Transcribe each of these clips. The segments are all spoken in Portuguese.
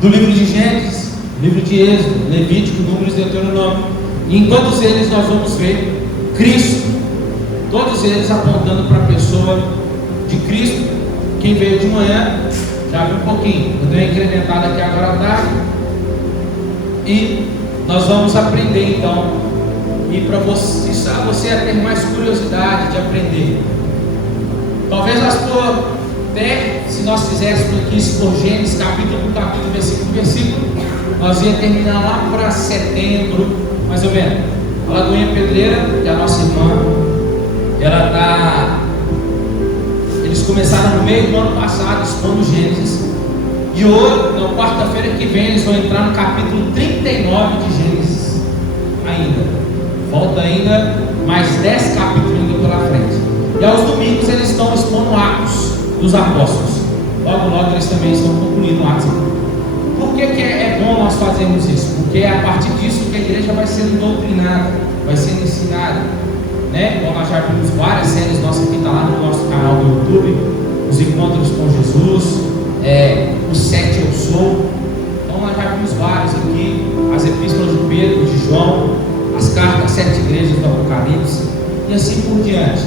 do livro de Gênesis, livro de Êxodo, Levítico, Números e Deuteronômio. E em todos eles nós vamos ver Cristo, todos eles apontando para a pessoa de Cristo. Quem veio de manhã já viu um pouquinho, eu dei uma incrementada aqui agora à tarde, e nós vamos aprender então, e para você ter mais curiosidade de aprender. Talvez até se nós fizéssemos aqui isso por Gênesis, capítulo por capítulo, versículo por versículo, nós ia terminar lá para setembro, mais ou menos. A Lagoinha Pedreira, que é a nossa irmã, eles começaram no meio do ano passado expondo Gênesis, e hoje, na quarta-feira que vem, eles vão entrar no capítulo 39 de Gênesis ainda. Falta ainda mais 10 capítulos ainda pela frente. E aos domingos eles estão expondo Atos dos Apóstolos. Logo eles também estão concluindo Atos. Por que é bom nós fazermos isso? Porque é a partir disso que a igreja vai sendo doutrinada, vai sendo ensinada, né? Como nós já vimos várias séries nossas que está lá no nosso canal do YouTube, os encontros com Jesus, o 7 Eu Sou. Então nós já vimos vários aqui, as epístolas de Pedro, de João, as cartas às 7 igrejas do Apocalipse, e assim por diante.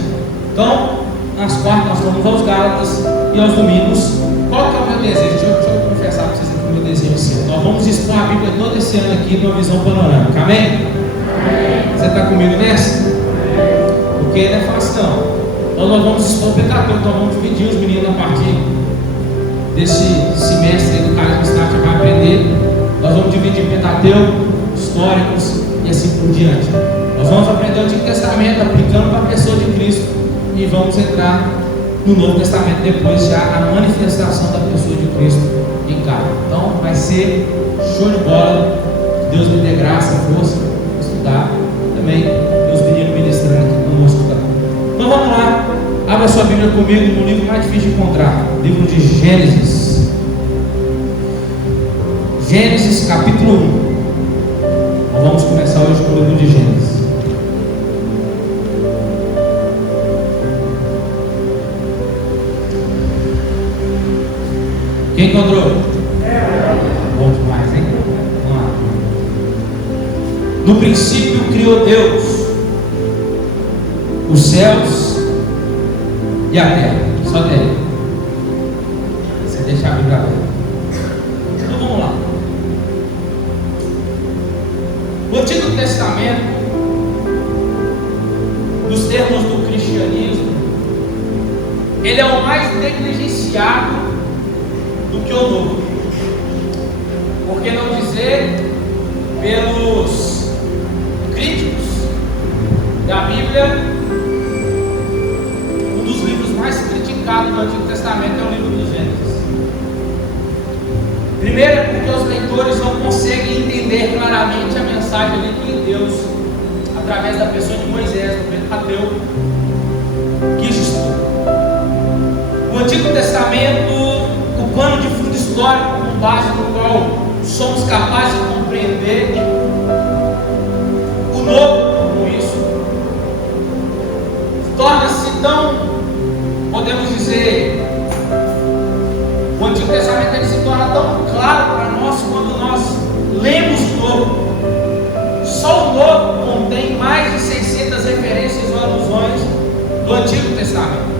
Então, nas quartas nós vamos aos Gálatas, e aos domingos, qual que é o meu desejo? Deixa eu confessar para vocês aqui o meu desejo esse ano. Nós vamos expor a Bíblia todo esse ano aqui numa visão panorâmica, amém? Você está comigo nessa? Porque não é fácil não. Então nós vamos expor o Pentateuco, nós vamos dividir os meninos a partir desse semestre do Carisma Estático que vai aprender. Nós vamos dividir Pentateuco, históricos e assim por diante. Nós vamos aprender o Antigo Testamento aplicando para a pessoa de Cristo, e vamos entrar no Novo Testamento depois, já a manifestação da pessoa de Cristo em carne. Então vai ser show de bola. Deus me dê graça, força para estudar também. Deus me ministrando aqui conosco também. Então vamos lá, abra sua Bíblia comigo no livro mais difícil de encontrar, livro de Gênesis. Gênesis capítulo 1. Nós vamos começar hoje com o livro de Gênesis. Quem encontrou? Bom demais, hein? Vamos lá. No princípio criou Deus os céus e a terra. Só terra. Você deixa a Bíblia aberta. Então vamos lá. O Antigo Testamento, nos termos do cristianismo, ele é o mais negligenciado do que o Novo. Por que não dizer pelos críticos da Bíblia, um dos livros mais criticados do Antigo Testamento é o livro de Gênesis. Primeiro, porque os leitores não conseguem entender claramente a mensagem ali que Deus, através da pessoa de Moisés, do Pentateuco, quis expor. O Antigo Testamento, o pano de fundo histórico com base no qual somos capazes de compreender o Novo como isso, torna-se tão, podemos dizer, o Antigo Testamento ele se torna tão claro para nós quando nós lemos o Novo. Só o Novo contém mais de 600 referências ou alusões do Antigo Testamento.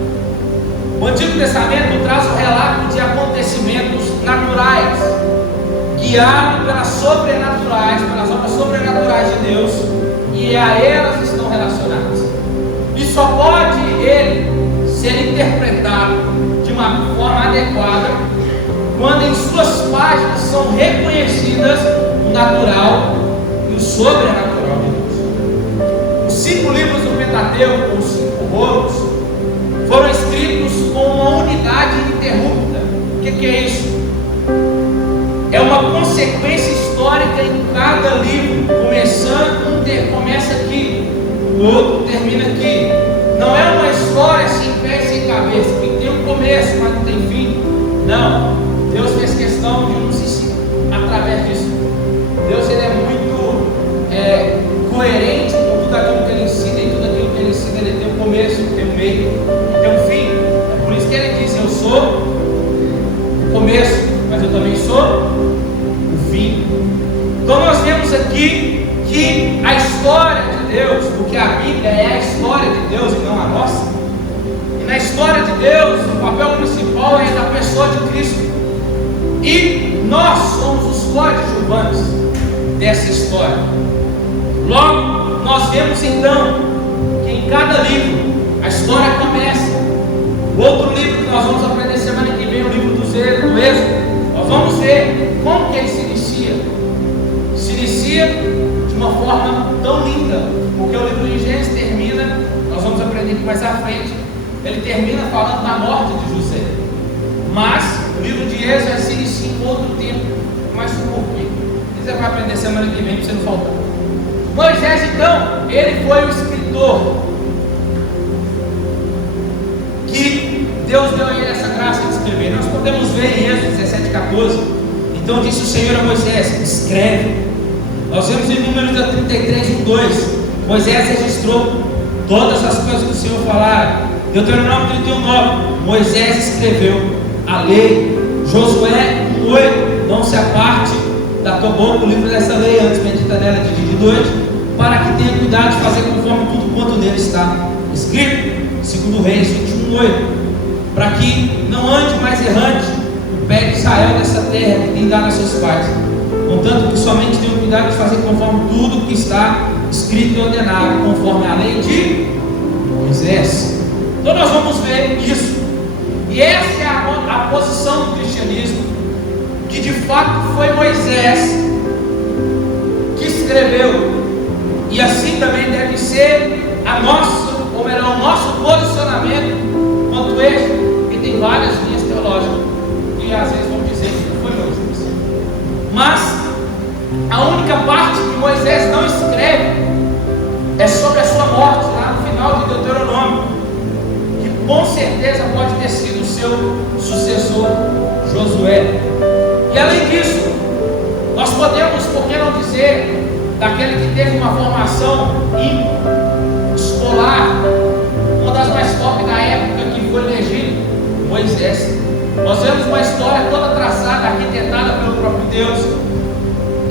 O Antigo Testamento traz o relato de acontecimentos naturais, guiado pelas sobrenaturais, pelas obras sobrenaturais de Deus, e a elas estão relacionadas. E só pode ele ser interpretado de uma forma adequada quando em suas páginas são reconhecidas o natural e o sobrenatural de Deus. Os 5 livros do Pentateuco, os 5 rolos, foram escritos com uma unidade ininterrupta. O que é isso? É uma consequência histórica em cada livro, começa aqui, o outro termina aqui. Não é uma história sem pé e sem cabeça, que tem um começo, mas não tem fim. Não, Deus fez questão de nos ensinar através disso. Deus ele é muito coerente com tudo aquilo que ele ensina, e tudo aquilo que ele ensina ele tem um começo, tem um meio, tem um fim. É por isso que ele diz: eu sou o começo, mas eu também sou Deus, o papel principal é da pessoa de Cristo. E nós somos os coadjuvantes dessa história. Logo, nós vemos então que em cada livro a história começa. O outro livro que nós vamos aprender semana que vem, o livro do Êxodo, nós vamos ver como que ele se inicia. Se inicia de uma forma tão linda, porque o livro de Gênesis termina, nós vamos aprender aqui mais à frente, ele termina falando da morte de José. Mas o livro de Êxodo se inicia em outro tempo. Mas por quê? Você vai aprender semana que vem para você não faltar. Moisés, então, ele foi o escritor que Deus deu a ele essa graça de escrever. Nós podemos ver em Êxodo 17:14. Então disse o Senhor a Moisés: escreve. Nós vemos em Números 33:2. Moisés registrou todas as coisas que o Senhor falara. Deuteronômio 31:9. Moisés escreveu a lei. Josué 1:8. Não se aparte da tua boca o livro dessa lei, antes medita nela de dia e de noite, para que tenha cuidado de fazer conforme tudo quanto nele está escrito. 2 Reis 21:8. Para que não ande mais errante o pé de Israel dessa terra que tem dado a seus pais, contanto que somente tenham cuidado de fazer conforme tudo que está escrito e ordenado, conforme a lei de Moisés. Então nós vamos ver isso. E essa é a posição do cristianismo, que de fato foi Moisés que escreveu. E assim também deve ser a nossa, ou melhor, o nosso posicionamento quanto este, que tem várias linhas teológicas, e às vezes vão dizer que não foi Moisés. Mas a única parte que Moisés não escreve é sobre a sua morte, lá no final de Deuteronômio, que com certeza pode ter sido o seu sucessor, Josué. E além disso, nós podemos, por que não dizer, daquele que teve uma formação escolar, uma das mais top da época, que foi elegido, Moisés. Nós vemos uma história toda traçada, arquitetada pelo próprio Deus,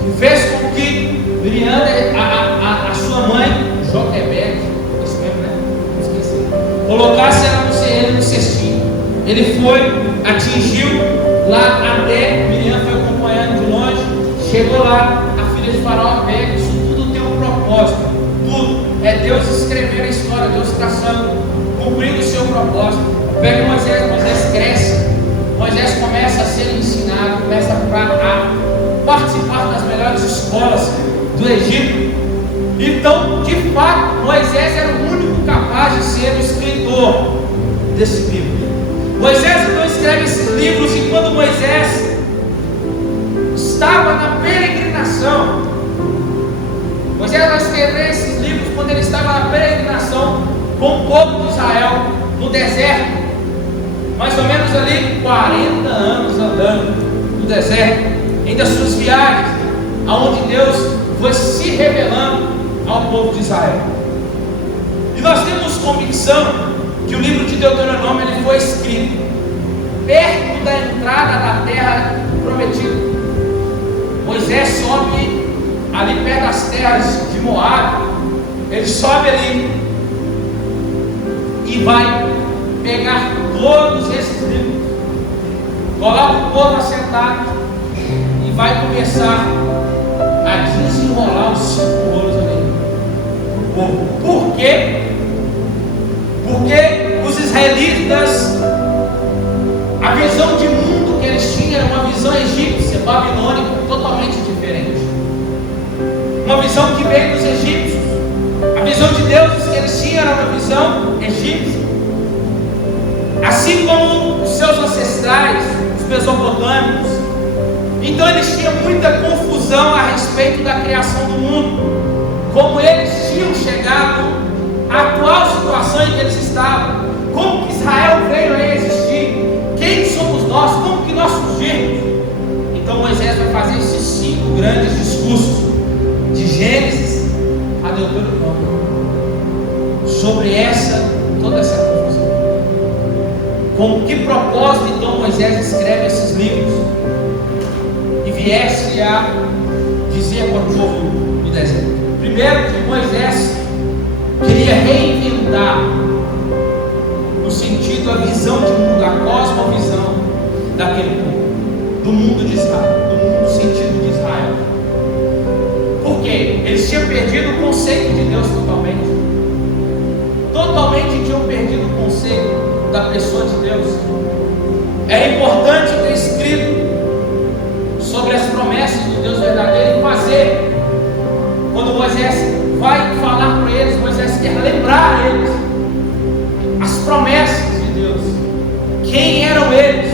que fez com que Miriam, a sua mãe, Joquebede, isso mesmo, né? Não esqueci, colocasse ele no cestinho. Ele foi, atingiu lá até, Miriam foi acompanhando de longe, chegou lá, a filha de Faraó pega. Isso tudo tem um propósito, tudo é Deus escrevendo a história, Deus traçando, cumprindo o seu propósito. Pega Moisés cresce, Moisés começa a ser ensinado, começa a participar das melhores escolas do Egito. Então, de fato, Moisés era o único capaz de ser o escritor desse livro. Moisés então escreve esses livros, e quando Moisés estava na peregrinação, Moisés vai escrever esses livros quando ele estava na peregrinação com o povo de Israel no deserto, mais ou menos ali 40 anos andando no deserto, em das suas viagens, aonde Deus foi se revelando ao povo de Israel. E nós temos convicção que o livro de Deuteronômio ele foi escrito perto da entrada da terra prometida. Moisés sobe ali perto das terras de Moabe, ele sobe ali e vai pegar todos esses livros, coloca o povo assentado e vai começar a desenrolar os 5 rolos ali do povo. Por quê? Porque os israelitas, a visão de mundo que eles tinham era uma visão egípcia, babilônica, totalmente diferente. Uma visão que veio dos egípcios. A visão de Deus que eles tinham era uma visão egípcia. Assim como os seus ancestrais, os mesopotâmicos. Então eles tinham muita confusão a respeito da criação do mundo. Como eles tinham chegado à atual situação em que eles estavam. Como que Israel veio a existir? Quem somos nós? Como que nós surgimos? Então Moisés vai fazer esses 5 grandes discursos, de Gênesis a Deuteronômio, sobre toda essa confusão. Com que propósito então Moisés escreve esses livros? E viesse a dizer para o povo do deserto. Primeiro, que Moisés queria reinventar, no sentido sentido, a visão de mundo, a cosmovisão daquele povo, do mundo de Israel, do mundo sentido de Israel. Por quê? Eles tinham perdido o conceito de Deus totalmente. Totalmente tinham perdido o conceito da pessoa de Deus. É importante ter escrito sobre as promessas do Deus verdadeiro e fazer. Quando Moisés vai falar para eles, Moisés quer lembrar a eles as promessas de Deus, quem eram eles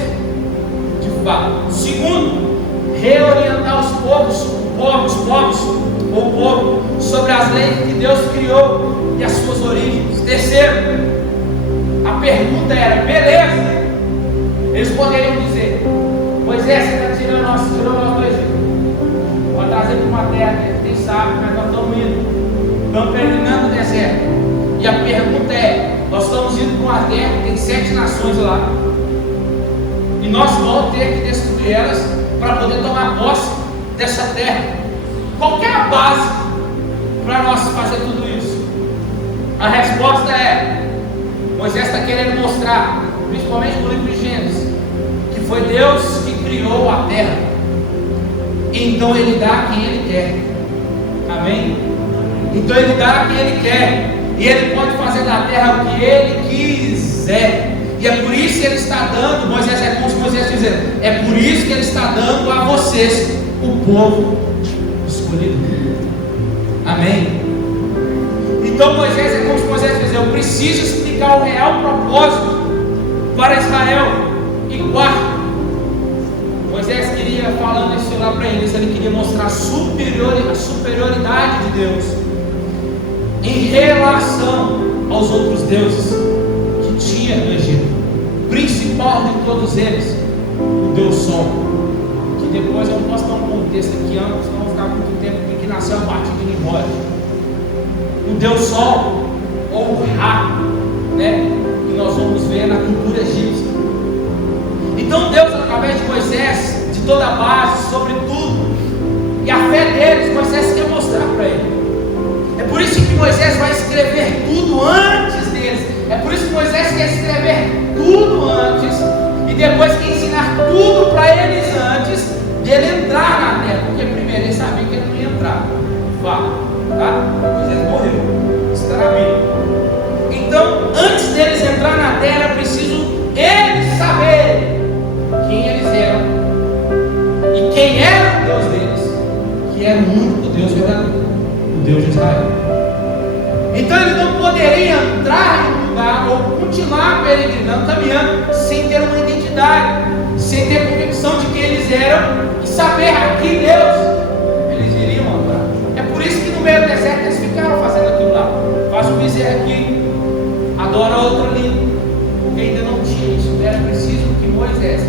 de fato. Segundo, reorientar os povos ou o povo sobre as leis que Deus criou e as suas origens. Terceiro, a pergunta era: beleza, eles poderiam dizer: Moisés, você está tirou nós do Egito, pode trazer para uma terra, quem sabe, mas nós estamos indo, estamos peregrinando no deserto. E a pergunta é: nós estamos indo para uma terra que tem 7 nações lá, e nós vamos ter que destruir elas para poder tomar posse dessa terra. Qual que é a base para nós fazer tudo isso? A resposta é: Moisés está querendo mostrar, principalmente no livro de Gênesis, que foi Deus que criou a terra, então Ele dá a quem Ele quer. Amém? Então Ele dá a quem Ele quer, e Ele pode fazer da terra o que Ele quiser. E é por isso que Ele está dando, Moisés, é como se Moisés dizendo, é por isso que Ele está dando a vocês o povo escolhido. Amém? Então Moisés, é como se Moisés dizia: eu preciso explicar o real propósito para Israel. E quarto, Moisés queria, falando isso lá para eles, ele queria mostrar a superioridade de Deus em relação aos outros deuses que tinha no Egito. Principal de todos eles, o Deus Sol, que depois eu posso dar um contexto aqui antes, não vou ficar muito tempo, que nasceu a partir de Nimrod. O Deus Sol, ou o Ra, né, que nós vamos ver na cultura egípcia. Então Deus, através de Moisés, de toda a base, sobre tudo, e a fé deles, Moisés quer mostrar para ele. É por isso que Moisés vai escrever tudo antes deles. É por isso que Moisés quer escrever tudo antes, e depois quer ensinar tudo para eles antes dele entrar na terra. Porque primeiro ele sabia que ele não ia entrar. Fato, tá? Moisés morreu. Isso está na Bíblia. Então, antes deles entrar na terra, é preciso eles saberem quem eles eram e quem era o Deus deles, que era o único Deus verdadeiro, o Deus de Israel. Então eles não poderiam entrar em um lugar ou continuar peregrinando, caminhando, sem ter uma identidade, sem ter convicção de quem eles eram e saber a que Deus eles iriam adorar. É por isso que no meio do deserto eles ficaram fazendo aquilo lá. Faz um bezerro aqui, adora outro ali, porque ainda não tinha isso. Era preciso que Moisés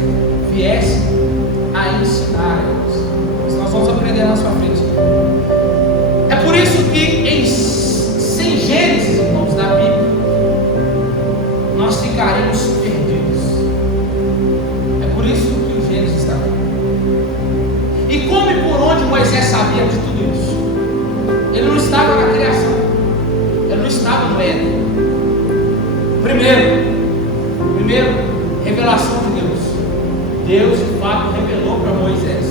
viesse a ensinar eles. Isso nós vamos aprender na sua frente. É por isso que sem Gênesis, irmãos, da Bíblia, nós ficaremos perdidos. É por isso que o Gênesis está aqui. E como e por onde Moisés sabia de tudo isso? Ele não estava na criação, ele não estava no Éden. Primeiro, revelação de Deus. Deus de fato revelou para Moisés,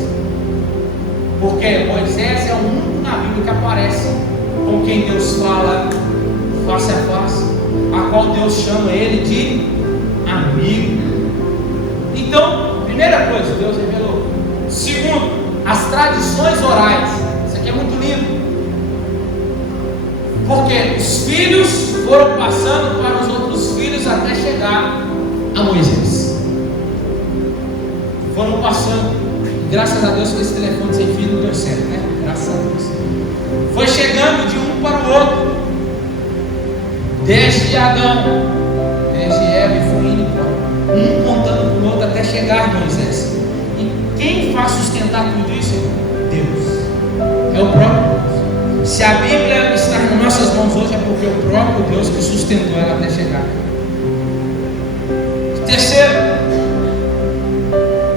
porque Moisés é o único na Bíblia que aparece com quem Deus fala face a face, a qual Deus chama ele de amigo. Então, primeira coisa, Deus revelou. Segundo, as tradições orais. Isso aqui é muito lindo, porque os filhos foram passando para os outros filhos até chegar a Moisés. Foram passando. Graças a Deus que esse telefone sem fio não deu certo, né? Graças a Deus. Foi chegando de um para o outro, desde Adão, desde Eva e foi indo para um contando para o outro até chegar a Moisés. E quem faz sustentar tudo isso? Deus. É o próprio Deus. Se a Bíblia está nas nossas mãos hoje, é porque é o próprio Deus que sustentou ela até chegar. Terceiro,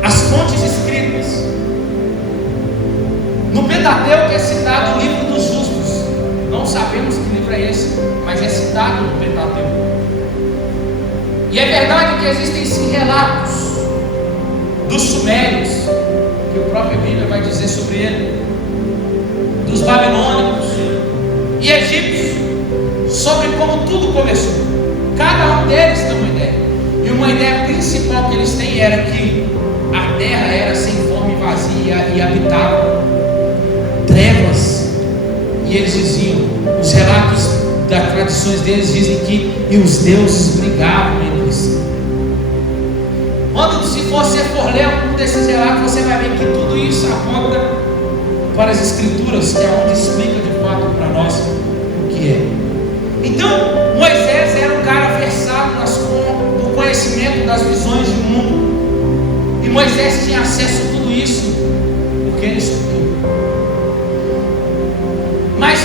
as fontes escritas. No Pentateuco é citado o livro dos justos. Não sabemos que livro é esse, mas é citado no Pentateuco. E é verdade que existem sim relatos dos sumérios, que a própria Bíblia vai dizer sobre ele, dos babilônicos e egípcios, sobre como tudo começou. Cada um deles tem uma ideia, e uma ideia principal que eles têm era que a terra era sem forma e vazia e habitável, trevas. E eles diziam, os relatos das tradições deles dizem que e os deuses brigavam entre si. Quando, se você for ler algum desses relatos, você vai ver que tudo isso aponta para as Escrituras, que é onde explica de fato para nós o que é. Então, Moisés era um cara versado no conhecimento das visões do mundo. E Moisés tinha acesso a tudo isso, porque ele estudou. Mas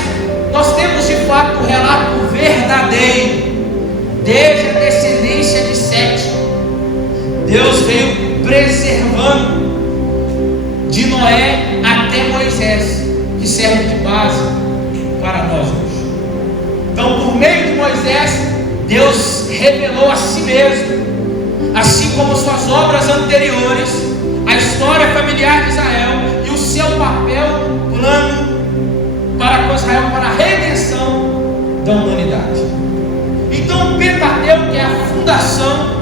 nós temos de fato um relato verdadeiro, desde a descendência de Sete. Deus veio preservando de Noé até Moisés, que serve de base para nós hoje. Então, por meio de Moisés, Deus revelou a si mesmo, assim como suas obras anteriores, a história familiar de Israel e o seu papel no plano para com Israel, para a redenção da humanidade. Então, o Pentateuco é a fundação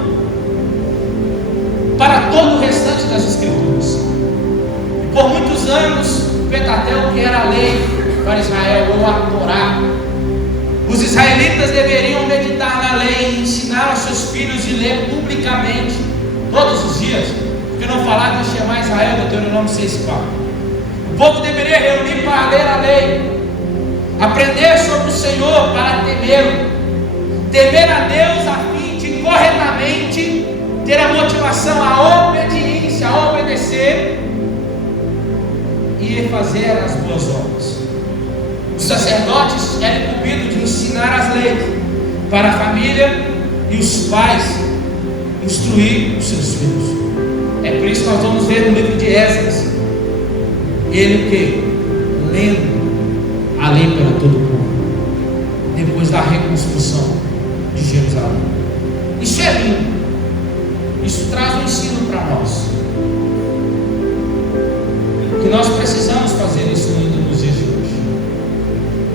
para todo o restante das Escrituras. E por muitos anos, o Pentateuco era a lei para Israel, ou a Torá. Os israelitas deveriam meditar na lei e ensinar aos seus filhos e ler publicamente, todos os dias, porque não falar de chamar Israel, Deuteronômio 6,4. O povo deveria reunir para ler a lei, aprender sobre o Senhor para temê-lo, temer a Deus a fim de corretamente ter a motivação, a obediência, a obedecer e fazer as boas obras. Os sacerdotes eram incumbidos de ensinar as leis para a família e os pais instruir os seus filhos. É por isso que nós vamos ver no livro de Esdras, ele que? Lendo a lei para todo o povo, depois da reconstrução de Jerusalém. Isso é lindo. Isso traz um ensino para nós, que nós precisamos fazer isso ainda nos dias de hoje.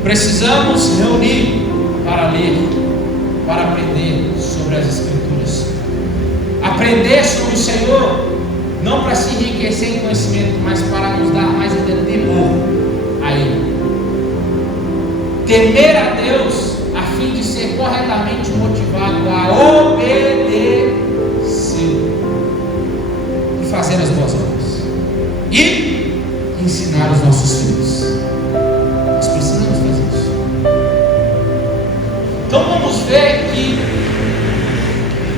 Precisamos reunir para ler, para aprender sobre as Escrituras, aprender sobre o Senhor, não para se enriquecer em conhecimento, mas para nos dar mais ainda temor a Ele, temer a Deus a fim de ser corretamente motivado a obedecer e fazer as boas obras e ensinar os nossos filhos. Nós precisamos fazer isso. Então vamos ver que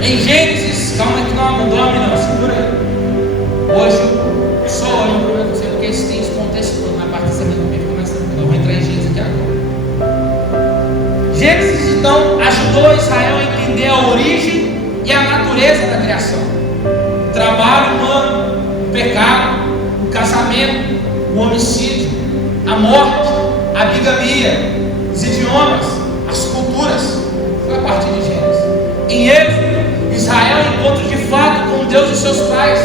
em Gênesis, calma que não abandone, não, segura aí. Hoje, só olho para você, porque esse tem esse contexto todo, na parte dessa minha fica mais tranquilo. Eu vou entrar em Gênesis aqui agora. Gênesis então ajudou Israel a entender a origem e a natureza da criação, o trabalho humano, o pecado, o casamento, o homicídio, a morte, a bigamia, os idiomas, as culturas. Foi a partir de Gênesis. Em Êxodo, Israel encontra de fato com Deus de seus pais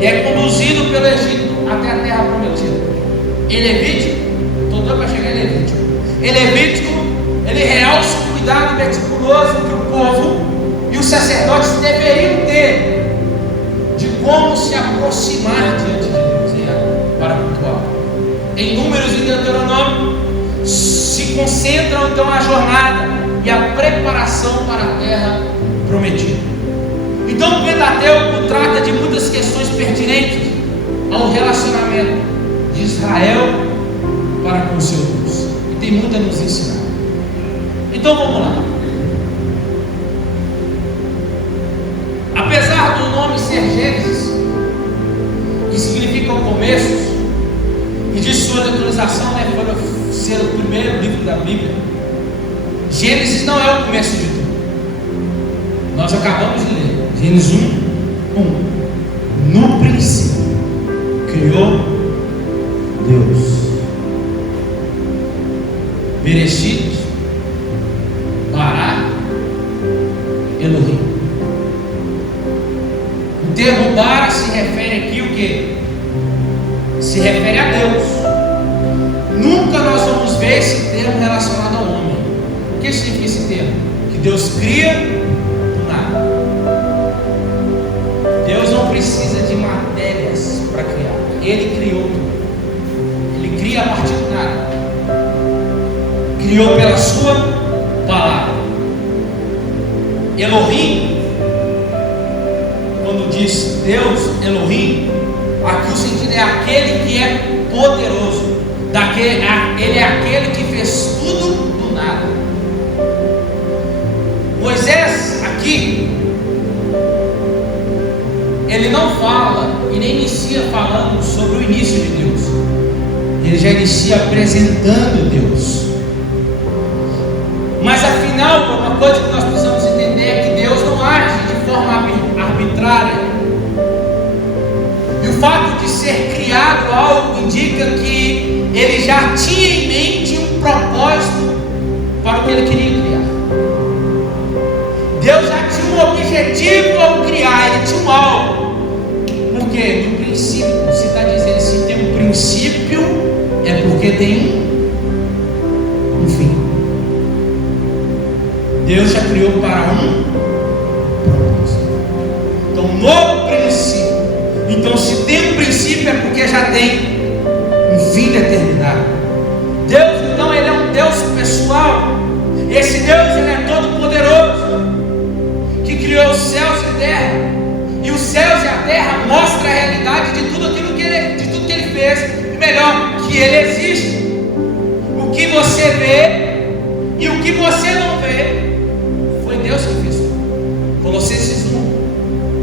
e é conduzido pelo Egito até a terra prometida. Em Levítico, estou doido para chegar em Levítico. Em Levítico, ele realça o cuidado meticuloso que o povo e os sacerdotes deveriam ter de como se aproximar diante de Deus para cultuar. Em Números e Deuteronômio se concentram então a jornada e a preparação para a terra prometida. Então o Pentateuco trata de muitas questões pertinentes ao relacionamento de Israel para com o seu Deus, e tem muito a nos ensinar. Então vamos lá. Apesar do nome ser Gênesis, que significa o começo, e de sua declaração, né, para ser o primeiro livro da Bíblia, Gênesis não é o começo de tudo. Nós acabamos de ler Gênesis 1:1. No princípio criou Deus. Bereshit bara Elohim. O derrubar se refere aqui o quê? Se refere a Deus. Nunca nós vamos ver esse termo relacionado ao homem. O que significa esse termo? Que Deus cria do nada. Deus não precisa de matérias para criar. Ele criou tudo. Ele cria a partir do nada. Criou pela sua palavra. Elohim, quando diz Deus, Elohim, aqui o sentido é aquele que é poderoso. Ele é aquele que fez tudo do nada. Moisés aqui, ele não fala e nem inicia falando sobre o início de Deus. Ele já inicia apresentando Deus. Mas afinal, uma coisa que nós precisamos entender é que Deus não age de forma arbitrária. E o fato de ser criado algo indica que Ele já tinha em mente um propósito para o que Ele queria criar. Deus já tinha um objetivo ao criar, Ele tinha um algo. Porque no princípio, se está dizendo se tem um princípio, é porque tem um fim. Deus já criou para um propósito. Então, no princípio. Então, se tem um princípio, é porque já tem um fim determinado. Deus, então, Ele é um Deus pessoal. Esse Deus, Ele é todo poderoso, que criou os céus e a terra. E os céus e a terra mostram a realidade de tudo aquilo que Ele fez. E melhor, que Ele existe. O que você vê e o que você não vê, foi Deus que fez. Colossenses 1.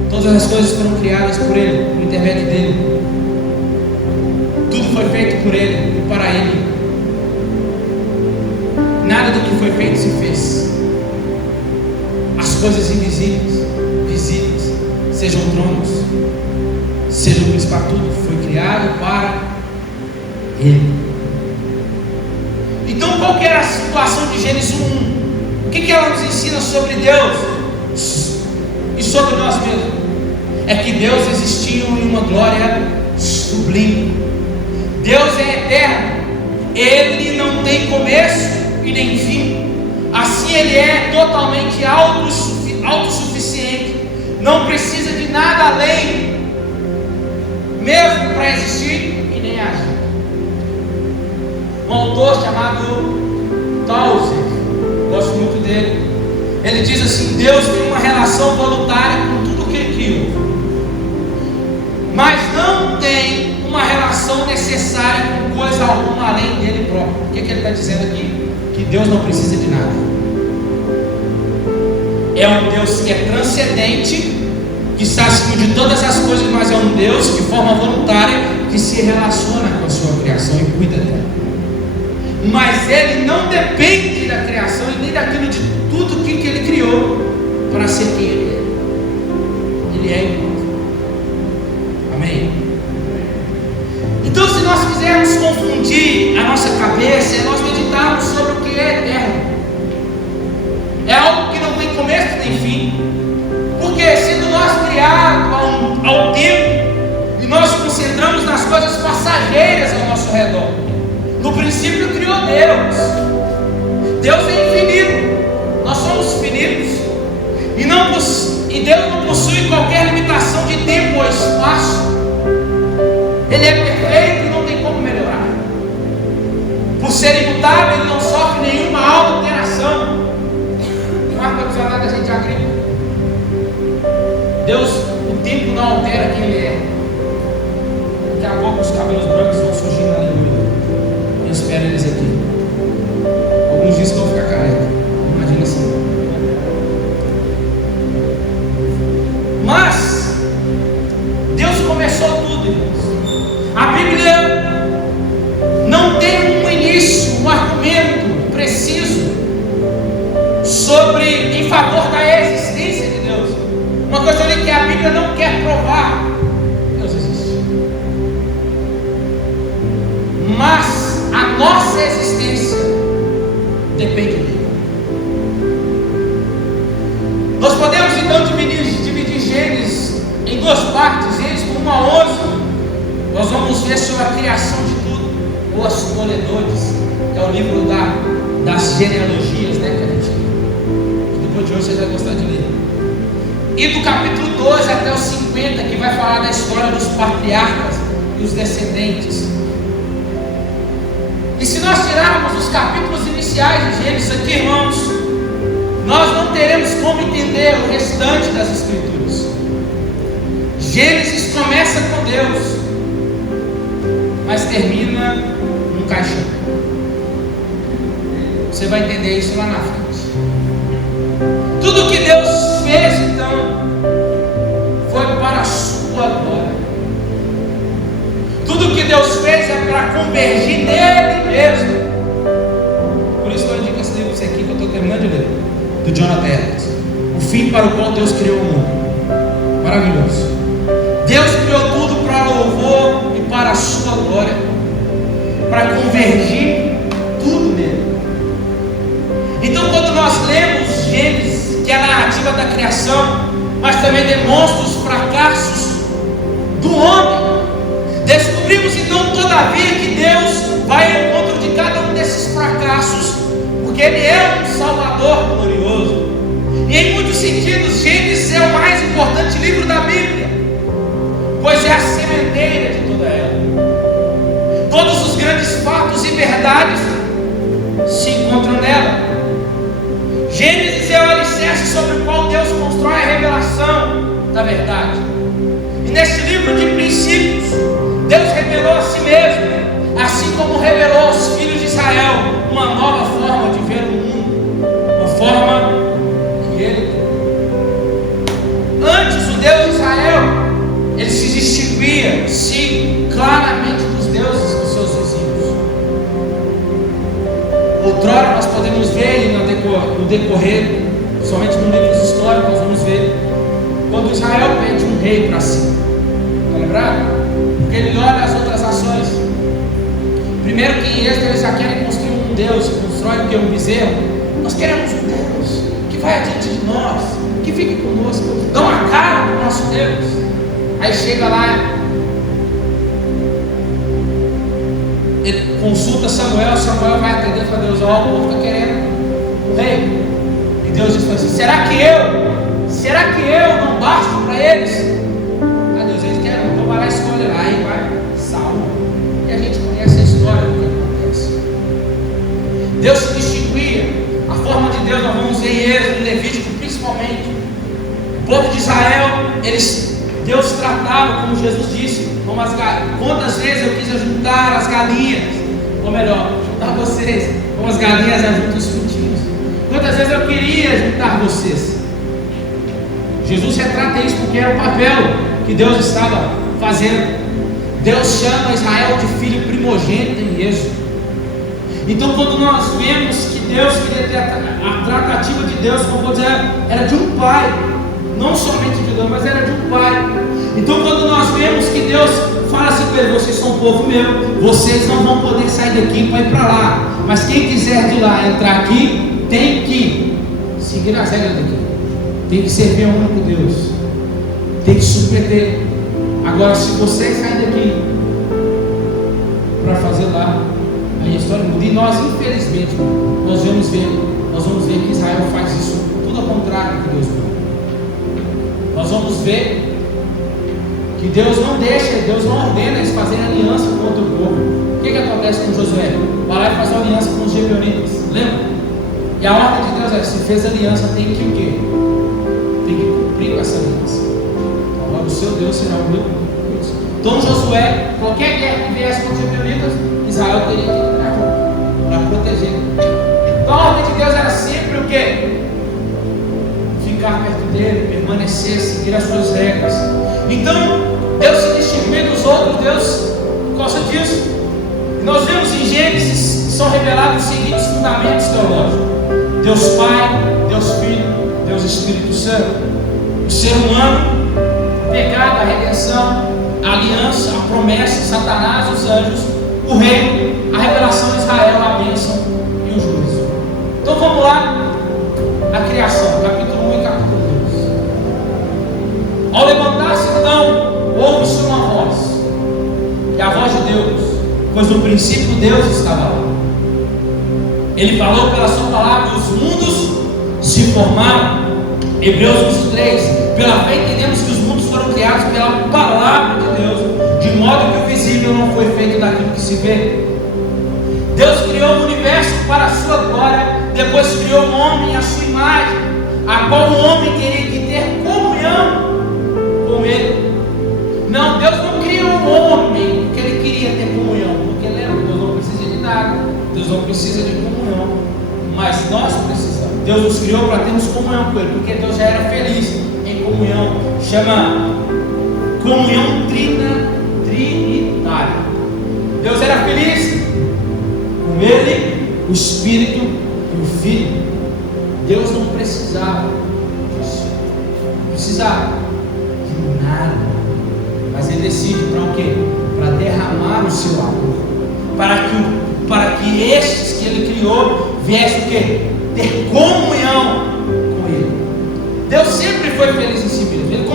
Todas as coisas foram criadas por Ele, por intermédio dEle. Tudo foi feito por Ele e para Ele. Nada do que foi feito se fez. As coisas invisíveis, visíveis, sejam tronos, seja o principado, tudo foi criado para Ele. Então, qual que era a situação de Gênesis 1? O que ela nos ensina sobre Deus e sobre nós mesmos? É que Deus existiu em uma glória sublime. Deus é eterno. Ele não tem começo e nem fim. Assim Ele é totalmente autossuficiente. Não precisa de nada além, mesmo para existir e nem agir. Um autor chamado Tozer, gosto muito dele, ele diz assim: Deus tem uma relação voluntária com tudo que Ele criou, mas não tem uma relação necessária com coisa alguma além dele próprio. O que ele está dizendo aqui? Que Deus não precisa de nada. É um Deus que é transcendente, que está acima de todas as coisas, mas é um Deus de forma voluntária que se relaciona com a sua criação e cuida dela. Mas Ele não depende da criação e nem daquilo de tudo que Ele criou para ser quem Ele é. Ele é igual. Amém? Então, se nós quisermos confundir a nossa cabeça, é nós meditarmos sobre o que é eterno. É algo que não tem começo nem fim. Porque sendo nós criados ao tempo, e nós concentramos nas coisas passageiras ao nosso redor. No princípio criou Deus. Deus é infinito. Nós somos finitos. E Deus não possui qualquer limitação de tempo ou espaço. Ele é perfeito e não tem como melhorar. Por ser imutável, Ele não sofre nenhuma alteração. No ar-condicionado a gente já grita. Deus, o tempo não altera quem Ele é. Daqui a pouco os cabelos brancos vão surgindo na aleluia. Eu espero eles aqui. Alguns dizem que vão ficar careca. Imagina assim. Mas Deus começou tudo, irmãos. A Bíblia não tem um início, um argumento preciso em favor da existência de Deus. Uma coisa ali que a Bíblia não quer provar: Deus existe. Mas a nossa existência duas partes, Gênesis 1 a 11, nós vamos ver sobre a criação de tudo, ou as Toledotes, que é o livro das genealogias, né, que a gente, depois de hoje você vai gostar de ler. E do capítulo 12 até o 50, que vai falar da história dos patriarcas e os descendentes. E se nós tirarmos os capítulos iniciais de Gênesis aqui, irmãos, nós não teremos como entender o restante das Escrituras. Gênesis começa com Deus, mas termina num caixão. Você vai entender isso lá na frente. Tudo que Deus fez, então, foi para a sua glória. Tudo que Deus fez é para convergir nele mesmo. Por isso que eu indico esse livro aqui que eu estou terminando de ler, do Jonathan Edwards, O Fim para o Qual Deus Criou o Mundo. Maravilhoso. Deus criou tudo para louvor e para a sua glória, para convergir tudo nele. Então, quando nós lemos Gênesis, que é a narrativa da criação, mas também demonstra os fracassos do homem, descobrimos então todavia que Deus vai ao encontro de cada um desses fracassos, porque Ele é um Salvador glorioso. E em muitos sentidos, Gênesis é o mais importante livro da Bíblia, pois é a sementeira de toda ela. Todos os grandes fatos e verdades se encontram nela. Gênesis é o alicerce sobre o qual Deus constrói a revelação da verdade. E nesse livro de princípios, Deus revelou a si mesmo, assim como revelou aos filhos de Israel uma nova forma de ver o mundo, uma forma que Ele tem. Antes, o Deus de Israel, ele se distinguia, sim, claramente dos deuses dos seus vizinhos. Outrora nós podemos ver, no decorrer, somente no livro histórico, nós vamos ver, quando Israel pede um rei para si. Está lembrado? Porque ele olha as outras ações. Primeiro que em Êxodo eles já querem construir um Deus, constrói o que? Um bezerro. Nós queremos um Deus que vai adiante de nós, que fique conosco, dá uma cara para o nosso Deus. Aí chega lá, ele consulta Samuel vai atender para Deus, ó, o povo está querendo o rei. E Deus diz assim: será que eu não basto para eles? Ah, Deus, eles querem, então vai lá e escolhe lá. Aí vai Saul. E a gente conhece a história do que acontece. Deus se distinguia, a forma de Deus nós vamos ver em Êxodo, Levítico principalmente. O povo de Israel, Deus tratava, como Jesus disse, como quantas vezes eu quis juntar as galinhas, ou melhor, juntar vocês, como as galinhas ajuntam os pintinhos. Quantas vezes eu queria juntar vocês. Jesus retrata isso porque era o papel que Deus estava fazendo. Deus chama Israel de filho primogênito em Êxodo. Então, quando nós vemos que Deus queria ter a tratativa de Deus, como vou dizer, era de um pai, não somente de Deus, mas era de um pai. Então, quando nós vemos que Deus fala assim para ele: vocês são um povo meu, vocês não vão poder sair daqui para ir para lá, mas quem quiser de lá entrar aqui, tem que seguir as regras daqui, tem que servir ao único Deus, tem que submeter. Agora, se vocês saírem daqui para fazer lá, aí a história muda. E nós, infelizmente, nós vamos ver que Israel faz isso tudo ao contrário do que Deus manda. Nós vamos ver que Deus não deixa, Deus não ordena eles fazerem aliança com outro povo. O que acontece com Josué? Vai lá e faz uma aliança com os gibeonitas, lembra? E a ordem de Deus é: se fez aliança, tem que o quê? Tem que cumprir com essa aliança. Agora o seu Deus será o meu Deus. Então Josué, qualquer guerra que viesse com os gibeonitas, Israel teria que entrar para proteger. Então a ordem de Deus era sempre o quê? Ficar perto dele, permanecer, seguir as suas regras. Então Deus se distinguiu dos outros Deus por causa disso. E nós vemos em Gênesis, são revelados os seguintes fundamentos teológicos: Deus Pai, Deus Filho, Deus Espírito Santo. O ser humano, o pecado, a redenção, a aliança, a promessa, Satanás, os anjos, o reino, a revelação de Israel, a bênção e o juízo. Então vamos lá, a criação, capítulo 1 e capítulo 2. Ao levantar-se então ouve-se uma voz, e a voz de Deus, pois no princípio Deus estava lá. Ele falou pela sua palavra, os mundos se formaram. Hebreus 11:3, pela fé entendemos que os mundos foram criados pela palavra de Deus, de modo que o visível não foi feito daquilo que se vê. Deus criou o universo para a sua glória, depois criou o homem à sua imagem, a qual o homem teria que ter comunhão com ele. Não, Deus não criou o homem porque ele queria ter comunhão, porque ele era um Deus, não precisa de nada, Deus não precisa de comunhão, mas nós precisamos. Deus nos criou para termos comunhão com ele, porque Deus já era feliz em comunhão, chama comunhão trinitária. Deus era feliz com ele, o Espírito e o Filho. Deus não precisava disso, não precisava de nada, mas ele decide para o quê? Para derramar o seu amor, para que estes que ele criou viessem o quê? Ter comunhão com ele. Deus sempre foi feliz em si mesmo, ele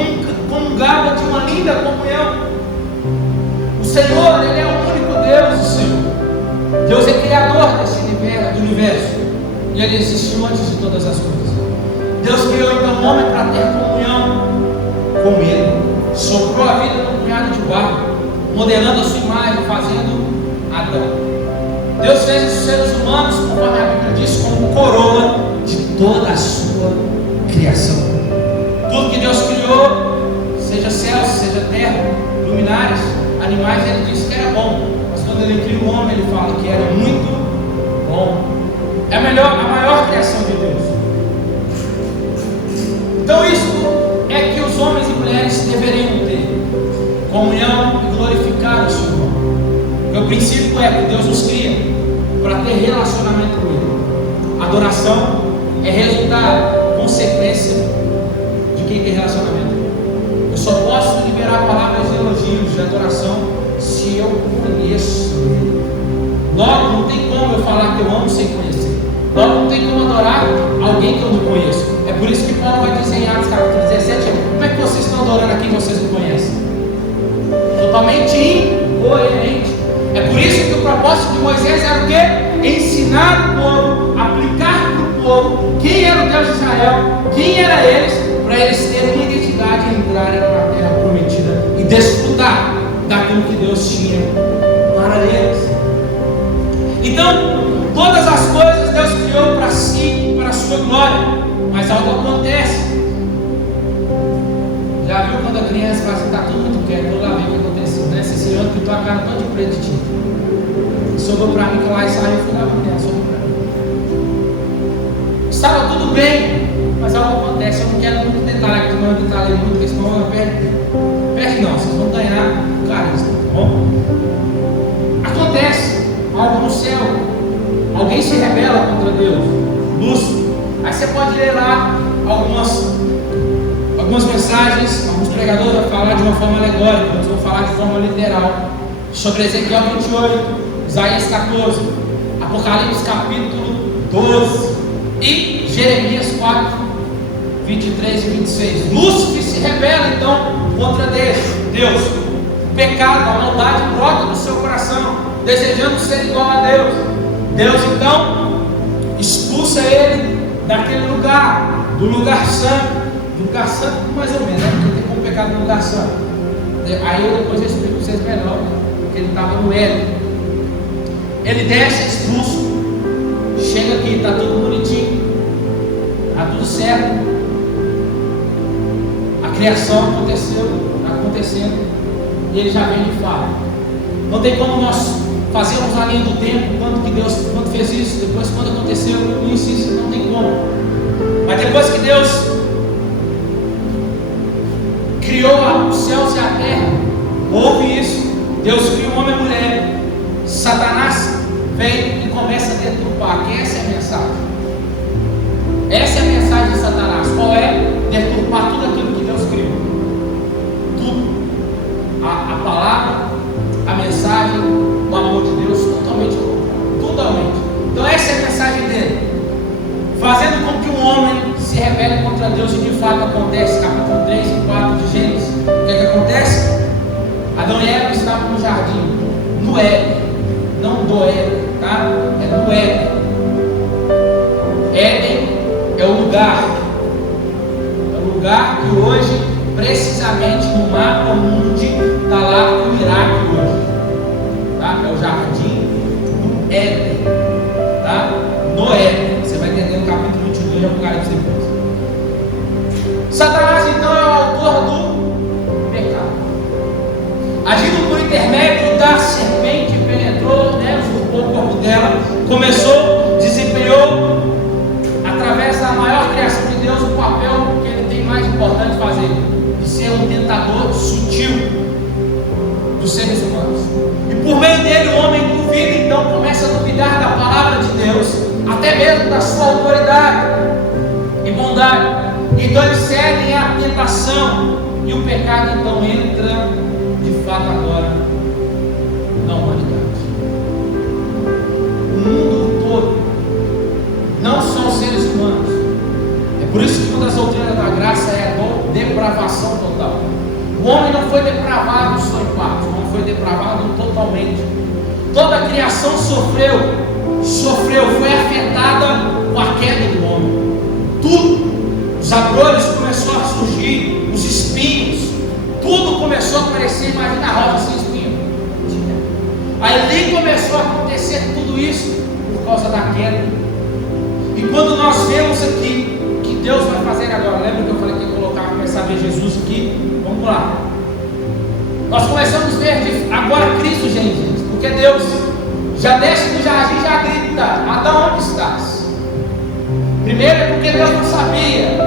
comungava de uma linda comunhão. O Senhor, ele é o único Deus, o Senhor. Deus é criador desse universo, e ele existiu antes de todas as coisas. Deus criou então o homem para ter comunhão com ele, soprou a vida num punhado de barro, modelando a sua imagem, fazendo Adão. Deus fez os seres humanos, conforme a Bíblia diz, como coroa de toda a sua criação. Tudo que Deus criou, seja céus, seja terra, luminares, animais, ele disse que era bom. Mas quando ele cria o homem, ele fala que era muito bom. É a maior criação de Deus. Então isso é que os homens e mulheres deveriam ter: comunhão e glorificar o Senhor. O princípio é que Deus nos cria para ter relacionamento com ele. Adoração é resultado, consequência de quem tem relacionamento. Eu só posso liberar palavras de elogios, de adoração, se eu conheço ele. Logo, não tem como eu falar que eu amo sem conhecer. Logo, não tem como adorar alguém que eu não conheço. É por isso que Paulo vai dizer em Atos capítulo 17: como é que vocês estão adorando a quem vocês não conhecem? Totalmente incoerente. É por isso que o propósito de Moisés era o quê? Ensinar o povo, aplicar para o povo quem era o Deus de Israel, quem era eles, para eles terem uma identidade e entrarem na terra prometida e desfrutar daquilo que Deus tinha para eles. Então, todas as coisas Deus criou para si e para a sua glória, mas algo acontece. Já viu quando a criança fala assim, está tudo muito quieto, eu lá vi o que aconteceu, né? Esse senhor pintou a cara toda de preto de tinta. Sobrou para mim que lá e saiu, eu fui lá para dentro, sobrou para mim. Estava tudo bem, mas algo acontece. Eu não quero muito detalhe aqui, não detalhe muito, porque senão perde não, vocês vão ganhar carisma, tá bom? Acontece algo no céu, alguém se rebela contra Deus, Lúcifer. Aí você pode ler lá algumas mensagens, alguns pregadores vão falar de uma forma alegórica, outros vão falar de forma literal, sobre Ezequiel 28, Isaías 14, Apocalipse capítulo 12 e Jeremias 4, 23 e 26. Lúcifer se rebela então contra Deus. O pecado, a maldade brota do seu coração, desejando ser igual a Deus. Deus então expulsa ele daquele lugar, do lugar santo mais ou menos, né? Porque tem como pecado no lugar santo. Aí eu depois explico para vocês melhor, porque ele estava no Éden. Ele desce expulso, chega aqui, está tudo bonitinho, está tudo certo, a criação está acontecendo, e ele já vem de fala. Não tem como nós fazermos a linha do tempo, quando fez isso, depois quando aconteceu, isso não tem como. Mas depois que Deus criou os céus e a terra, houve isso. Deus criou homem e mulher. Satanás vem e começa a deturpar. Que essa é a mensagem. Essa é a mensagem de Satanás. Qual é? Deturpar tudo aquilo que Deus criou. Tudo. A palavra, a mensagem, o amor de Deus, totalmente. Então essa é a mensagem dele. Fazendo com que o homem se rebele contra Deus, e de fato acontece. Capítulo 3 e 4 de Gênesis. O que acontece? Adão e Eva estavam no jardim, no Éden, não do Éden, tá? É no Éden. Éden é o lugar que hoje, precisamente no mapa mundi, está lá no Iraque hoje, tá? É o jardim do Éden, tá? No Éden, você vai entender no capítulo 22 de Apocalipse depois. Satanás então é o autor do pecado, agindo por intermédio da serpente, penetrou, usurpou o corpo dela, começou, desempenhou através da maior criação de Deus o papel que ele tem mais importante fazer, de ser um tentador sutil dos seres humanos. E por meio dele o homem duvida, então começa a duvidar da palavra de Deus, até mesmo da sua autoridade e bondade. Então eles cedem à tentação e o pecado então entra de fato agora na humanidade. O mundo todo, não só os seres humanos. É por isso que uma das doutrinas da graça é a depravação total. O homem não foi depravado só em parte, o homem foi depravado totalmente. Toda a criação sofreu, foi afetada com a queda do homem. Tudo, os abrolhos começaram a surgir, os espinhos, tudo começou a aparecer. Imagina a rosa sem espinho. Ali começou a acontecer tudo isso por causa da queda. E quando nós vemos aqui que Deus vai fazer agora, lembra que eu falei que ia começar a ver Jesus aqui? Vamos lá. Nós começamos a ver agora Cristo, gente, porque Deus já desce do jardim e já grita: Adão, onde estás? Primeiro é porque Deus não sabia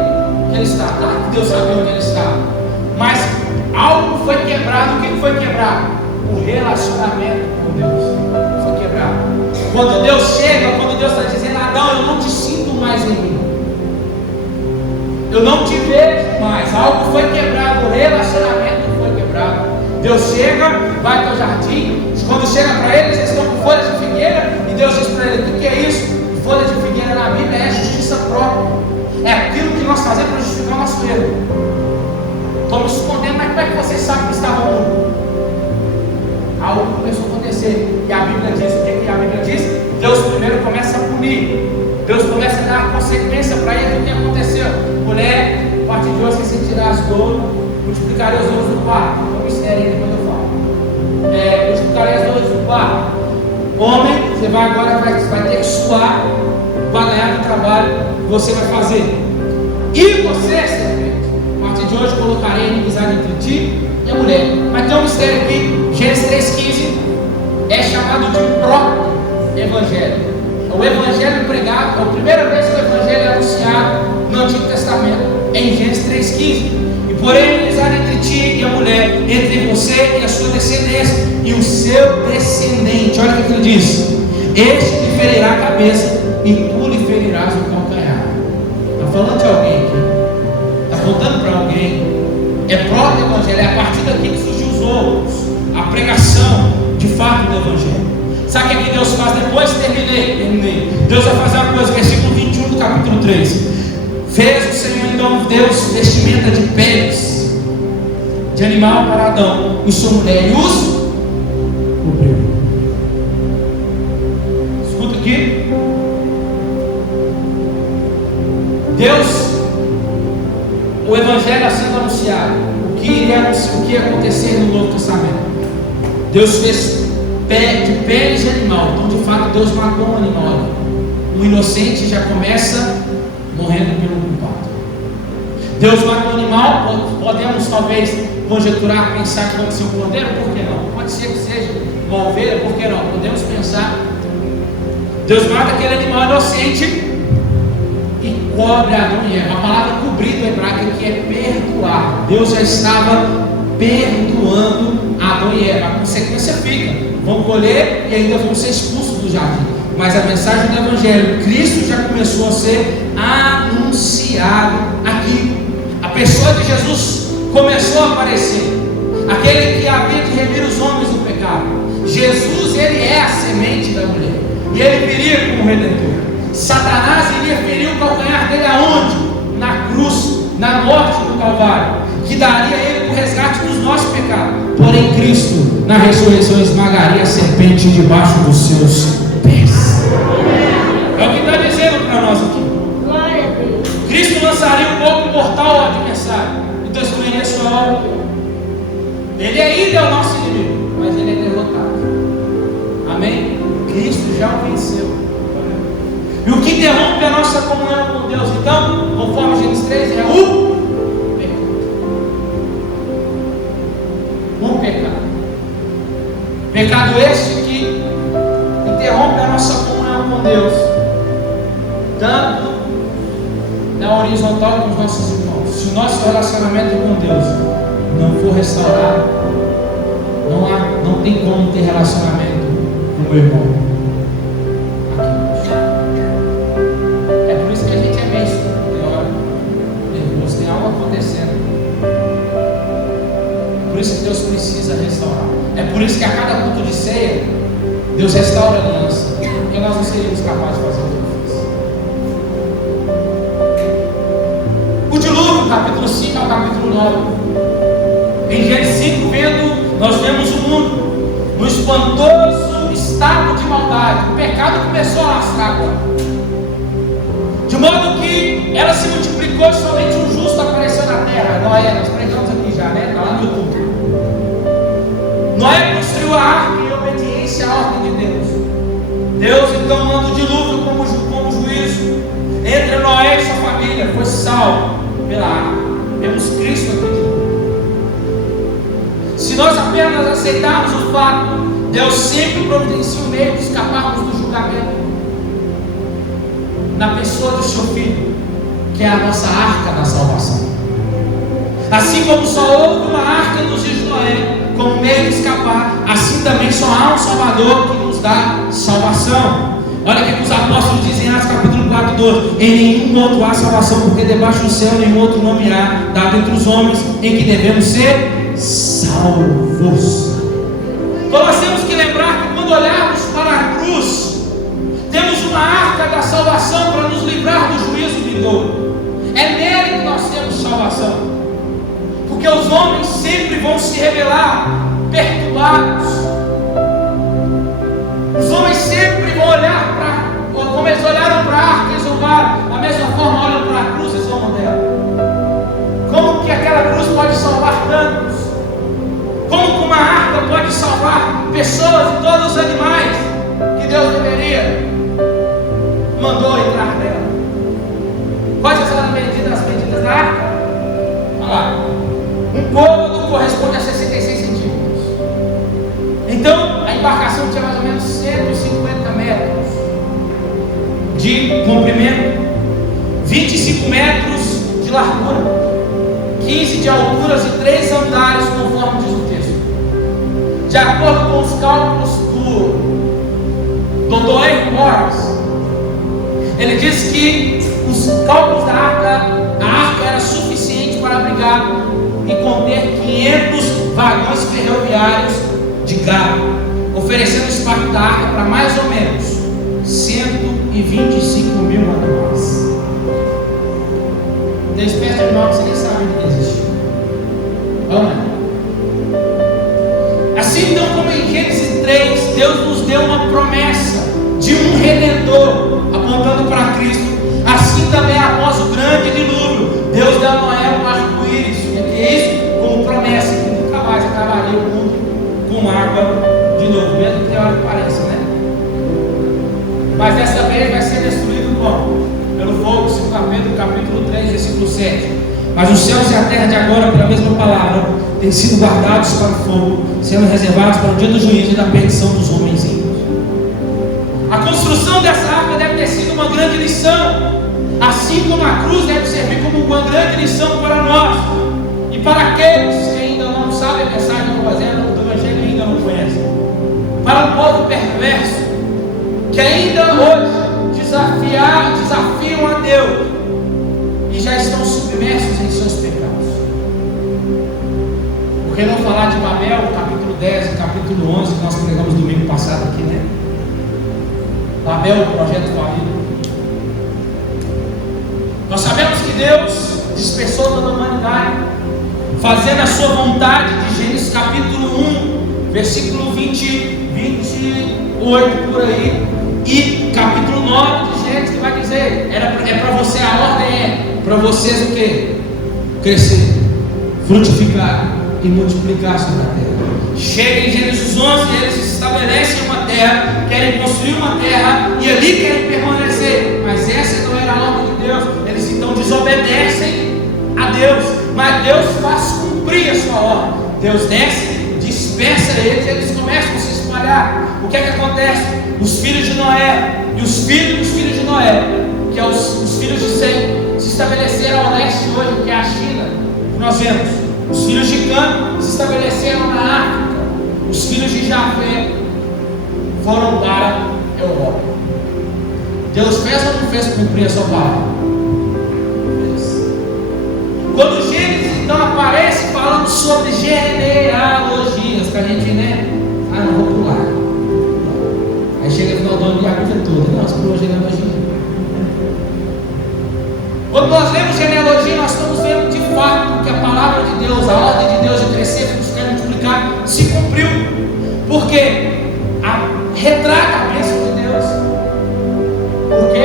que ele está. Claro que Deus sabia onde ele estava, mas algo foi quebrado. O que foi quebrado? O relacionamento com Deus foi quebrado. Quando Deus chega, quando Deus está dizendo: Adão, eu não te sinto mais em mim, eu não te vejo mais. Algo foi quebrado, o relacionamento foi quebrado. Deus chega, vai para o jardim. Quando chega para eles estão com folhas de figueira. E Deus diz para ele: o que é isso? Folha de figueira na Bíblia é justiça própria. É aquilo que nós fazemos para justificar o nosso erro. Estamos escondendo, mas como é que vocês sabem que estava mundo? Algo começou a acontecer. E a Bíblia diz: o que a Bíblia diz? Deus primeiro começa a punir. Deus começa a dar consequência para ele do que aconteceu. Mulher, a partir de hoje você tirar as dores, multiplicarei os dores do parto. Não me sério ainda quando eu falo. Multiplicarei as dores do parto. Homem, você vai agora vai ter que suar para ganhar no trabalho que você vai fazer. E você, serpente, a partir de hoje colocarei inimizade entre ti e a mulher. Mas tem um mistério aqui, Gênesis 3,15, é chamado de proto-evangelho. O evangelho pregado, a primeira vez que o evangelho é anunciado no Antigo Testamento, é em Gênesis 3,15. E porém inimizade entre ti e a mulher, entre você e a sua descendência e o seu descendente. Olha o que ele diz: este lhe ferirá a cabeça e tu lhe ferirás o calcanhar. Está falando de alguém aqui? Está apontando para alguém? É próprio evangelho, é a partir daqui que surgiu os outros, a pregação de fato do evangelho. Sabe o que Deus faz depois? Terminei. Deus vai fazer uma coisa, versículo 21 do capítulo 3. Fez o Senhor então Deus vestimenta de peles de animal para Adão e sua mulher, e os cobriu. Escuta aqui. Deus, o evangelho sendo anunciado, o que ia acontecer no Novo Testamento. Deus fez de peles de animal. Então de fato Deus matou um animal ali. Um inocente já começa morrendo pelo culpado. Deus matou um animal. Podemos talvez conjecturar, pensar que pode ser um cordeiro, por que não? Pode ser que seja uma ovelha, por que não? Podemos pensar. Deus mata aquele animal inocente e cobre Adão e Eva. A palavra cobrir do hebraico aqui é perdoar. Deus já estava perdoando Adão e Eva. A consequência fica: vão colher e ainda vão ser expulsos do jardim. Mas a mensagem do Evangelho, Cristo já começou a ser anunciado aqui. A pessoa de Jesus começou a aparecer. Aquele que havia de remir os homens do pecado. Jesus, ele é a semente da mulher. E ele viria como redentor. Satanás iria ferir o calcanhar dele aonde? Na cruz, na morte do Calvário, que daria a ele o resgate dos nossos pecados. Porém, Cristo na ressurreição esmagaria a serpente debaixo dos seus pés. É o que está dizendo para nós aqui. Cristo lançaria o golpe mortal ao adversário e destruiria sua obra. Ele ainda é o nosso inimigo, mas ele é derrotado. Amém? Cristo já o venceu. E o que interrompe a nossa comunhão com Deus, então, conforme Gênesis 3, é o pecado. Pecado este que interrompe a nossa comunhão com Deus, tanto na horizontal com os nossos irmãos. Se o nosso relacionamento com Deus não for restaurado, não tem como ter relacionamento com o irmão. É por isso que a gente é meio nervoso, tem algo acontecendo. É por isso que Deus precisa restaurar. É por isso que a cada culto de ceia, Deus restaura a aliança, porque nós não seríamos capazes de fazer o que Ele fez. O dilúvio, capítulo 5 ao capítulo 9. Em Gênesis 5, nós vemos o mundo no espantoso estado de maldade. O pecado começou a lastrar agora, de modo que ela se multiplicou e somente um justo apareceu na terra. Noé, nós pregamos aqui já, né? Está lá no YouTube. Noé construiu a arca em obediência à ordem de Deus. Deus então manda o dilúvio como juízo entre Noé e sua família. Foi salvo pela arca. Vemos Cristo aqui de novo. Se nós apenas aceitarmos o fato, Deus sempre providencia um meio de escaparmos do julgamento na pessoa do seu Filho, que é a nossa arca da salvação. Assim como só houve uma arca nos dias de Noé como meio de escapar, assim também só há um Salvador que nos dá salvação. Olha o que os apóstolos dizem em Atos capítulo 4, 12: em nenhum outro há salvação, porque debaixo do céu nenhum outro nome há dado entre os homens em que devemos ser salvos. Então nós temos que lembrar que quando olharmos para a cruz, temos uma arca da salvação para nos livrar do juízo vindouro. É nele que nós temos salvação. Porque os homens sempre vão se rebelar, perturbados. Os homens sempre vão olhar para, como eles olharam para a arca, eles olharam, da mesma forma olham para a cruz e zombam dela. Como que aquela cruz pode salvar tantos? Como que uma arca pode salvar pessoas e todos os animais que Deus deveria mandou entrar nela? Quais são as medidas da arca? Olha lá. Um côvado corresponde a 66 centímetros. Então, a embarcação tinha mais ou menos 150 metros de comprimento, 25 metros de largura, 15 de alturas e 3 andares, conforme diz o texto. De acordo com os cálculos do Dr. Morris, ele diz que os cálculos da arca era suficiente para abrigar e conter 500 vagões ferroviários de gado, oferecendo espaço da arca para mais ou menos 125 mil animais. Tem espécie de animal que você nem sabe que existe. Vamos lá. Assim então, como em Gênesis 3, Deus nos deu uma promessa de um Redentor, apontando para Cristo, assim também após o grande dilúvio, Deus deu a Noé um arco-íris, que é isso? Como promessa, que nunca mais acabaria o mundo com água de novo, mesmo que hora que pareça, né? Mas dessa vez vai ser destruído como? Pelo fogo, 2 Pedro capítulo 3, versículo 7. Mas os céus e a terra de agora, pela mesma palavra, têm sido guardados para o fogo, sendo reservados para o dia do juízo e da perdição dos homens ímpios. A construção dessa arca deve ter sido uma grande lição, assim como a cruz deve servir como uma grande lição para nós e para aqueles que ainda não sabem a mensagem do Evangelho e ainda não conhecem, para um povo perverso que ainda hoje desafiam a Deus e já estão submersos em seus pecados. Por que não falar de Babel, capítulo 10 e capítulo 11, que nós pregamos domingo passado aqui, né? Babel, o projeto falido. Nós sabemos que Deus dispersou toda a humanidade, fazendo a sua vontade, de Gênesis capítulo 1 versículo 28 por aí, e capítulo 9 de Gênesis, que vai dizer, é para você, a ordem é para vocês o quê? Crescer, frutificar e multiplicar sobre a terra. Chega em Gênesis 11, eles estabelecem uma terra, querem construir uma terra e ali querem permanecer, mas essa não era a ordem de Deus. Eles então desobedecem a Deus, mas Deus faz cumprir a sua ordem. Deus desce, dispersa eles começam a se espalhar. O que é que acontece? Os filhos de Noé e os filhos dos filhos de Noé, que é os filhos de Sem, se estabeleceram ao leste hoje, que é a China, que nós vemos. Os filhos de Cã se estabeleceram na África. Os filhos de Jafé foram para a Europa. Deus fez ou não fez cumprir a sua palavra? Fez. Quando Gênesis então aparece falando sobre genealogias, que a gente, não vou pular. Aí chega no final do ano e a Bíblia toda. Não, você pulou genealogia. Quando nós lemos genealogia, nós estamos vendo de fato que a palavra de Deus, a ordem de Deus de crescer, frutificar e multiplicar, se cumpriu. Porque retrata a bênção de Deus. Porque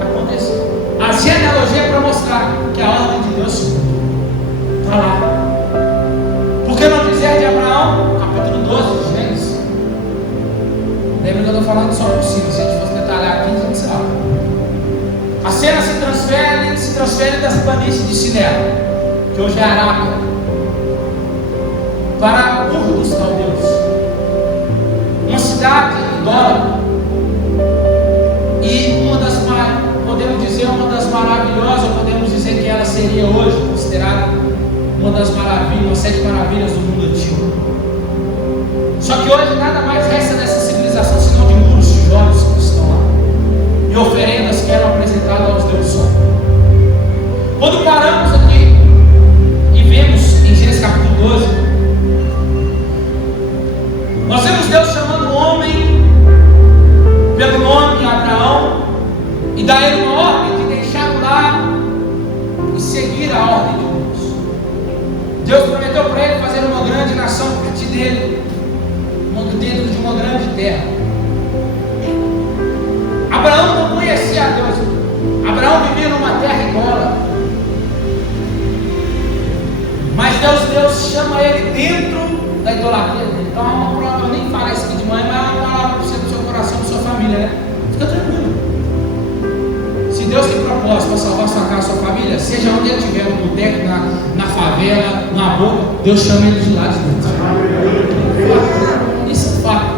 aconteceu. A genealogia é para mostrar que a ordem de Deus se cumpriu. Está lá. Por que não dizer de Abraão, capítulo 12 de Gênesis? Lembra que eu estou falando só por cima. Se a gente fosse detalhar aqui, a gente sabe. A cena se transfere das planícies de Siné, que hoje é a Arábia, para Ur dos Caldeus, uma cidade idólatra, e podemos dizer uma das maravilhosas, podemos dizer que ela seria hoje considerada uma das maravilhas, uma 7 maravilhas do mundo antigo. Só que hoje nada mais resta dessa civilização senão de muros, tijolos que estão lá, e oferendas que eram apresentadas aos deuses. Quando paramos aqui e vemos em Gênesis capítulo 12, nós vemos Deus chamando o homem pelo nome Abraão e dá ele uma ordem de deixar lá e seguir a ordem de Deus. Deus prometeu para ele fazer uma grande nação a partir dele, dentro de uma grande terra. Abraão não conhecia a Deus. Abraão vivia numa terra idólatra. Mas Deus chama ele dentro da idolatria dele. Então, uma palavra, eu nem falo isso aqui de manhã, mas é uma palavra para você, do seu coração, da sua família, Fica tranquilo. Se Deus tem propósito para salvar sua casa, sua família, seja onde ele estiver, no boteco, na favela, na boca, Deus chama ele de lá de dentro. Isso é fato.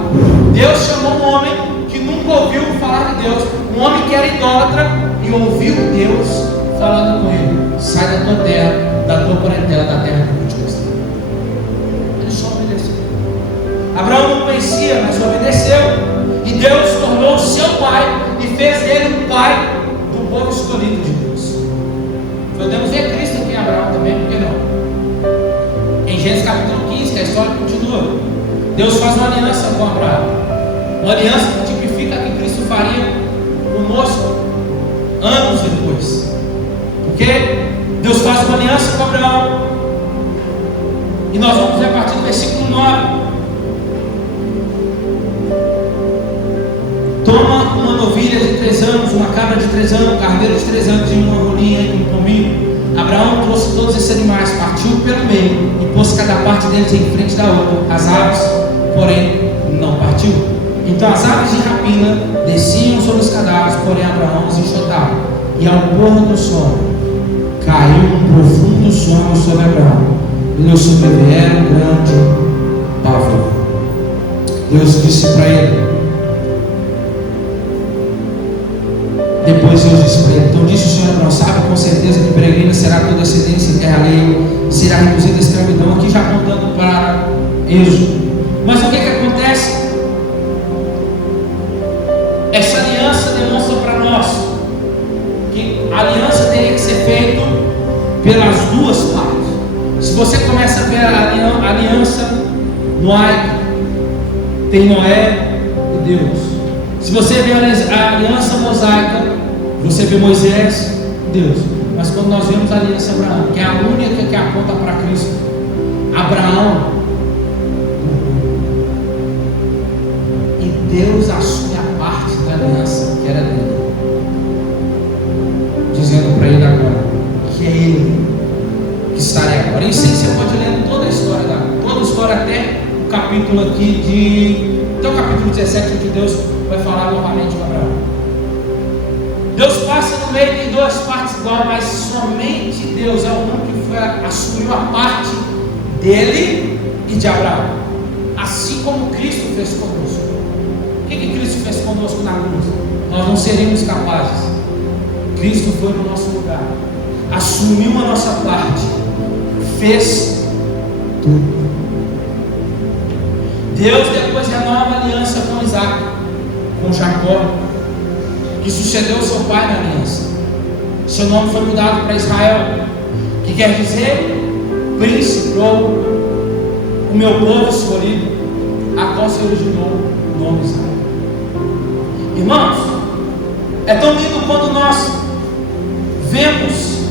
Deus chamou um homem que nunca ouviu falar de Deus, um homem que era idólatra, e ouviu Deus falando com ele: sai da tua terra, da tua parentela, da terra que eu te mostrei. Ele só obedeceu. Abraão não conhecia, mas obedeceu, e Deus tornou seu pai e fez dele o pai do povo escolhido de Deus. Podemos ver Cristo aqui em Abraão também, por que não? Em Gênesis capítulo 15, que a história continua, Deus faz uma aliança com Abraão, uma aliança que tipifica que Cristo faria conosco anos depois. Porque Deus faz uma aliança com Abraão, e nós vamos ver a partir do versículo 9. Toma uma novilha de 3 anos, uma cabra de 3 anos, um carneiro de 3 anos e uma rolinha e um pombinho. Abraão trouxe todos esses animais, partiu pelo meio e pôs cada parte deles em frente da outra. As aves, porém, não partiu. Então as aves de rapina desciam sobre os cadáveres, porém Abraão os enxotava. E ao pôr do sol, caiu um profundo sono sobre Abraão, e lhe sobreviera um grande pavor. Deus disse para ele, depois Deus disse para ele: então disse o Senhor Abraão, sabe com certeza que peregrina será toda descendência em terra alheia, será reduzida a escravidão. Aqui já apontando para Êxodo. Mas o que acontece? Essa aliança demonstra para nós que a aliança teria que ser feita pelas duas partes. Se você começa a ver a aliança noaica, tem Noé e Deus. Se você vê a aliança mosaica, você vê Moisés e Deus. Mas quando nós vemos a aliança Abraão, que é a única que aponta para Cristo, Abraão capítulo aqui até o capítulo 17, que Deus vai falar novamente com Abraão. Deus passa no meio em duas partes igual, mas somente Deus é o único que assumiu a parte dele e de Abraão, assim como Cristo fez conosco. O que Cristo fez conosco na cruz? Nós não seríamos capazes. Cristo foi no nosso lugar, assumiu a nossa parte, fez tudo. Deus depois renova a aliança com Isaac, com Jacó, que sucedeu seu pai na aliança. Seu nome foi mudado para Israel, que quer dizer príncipe, ou o meu povo escolhido, a qual se originou o nome Israel. Irmãos, é tão lindo quando nós vemos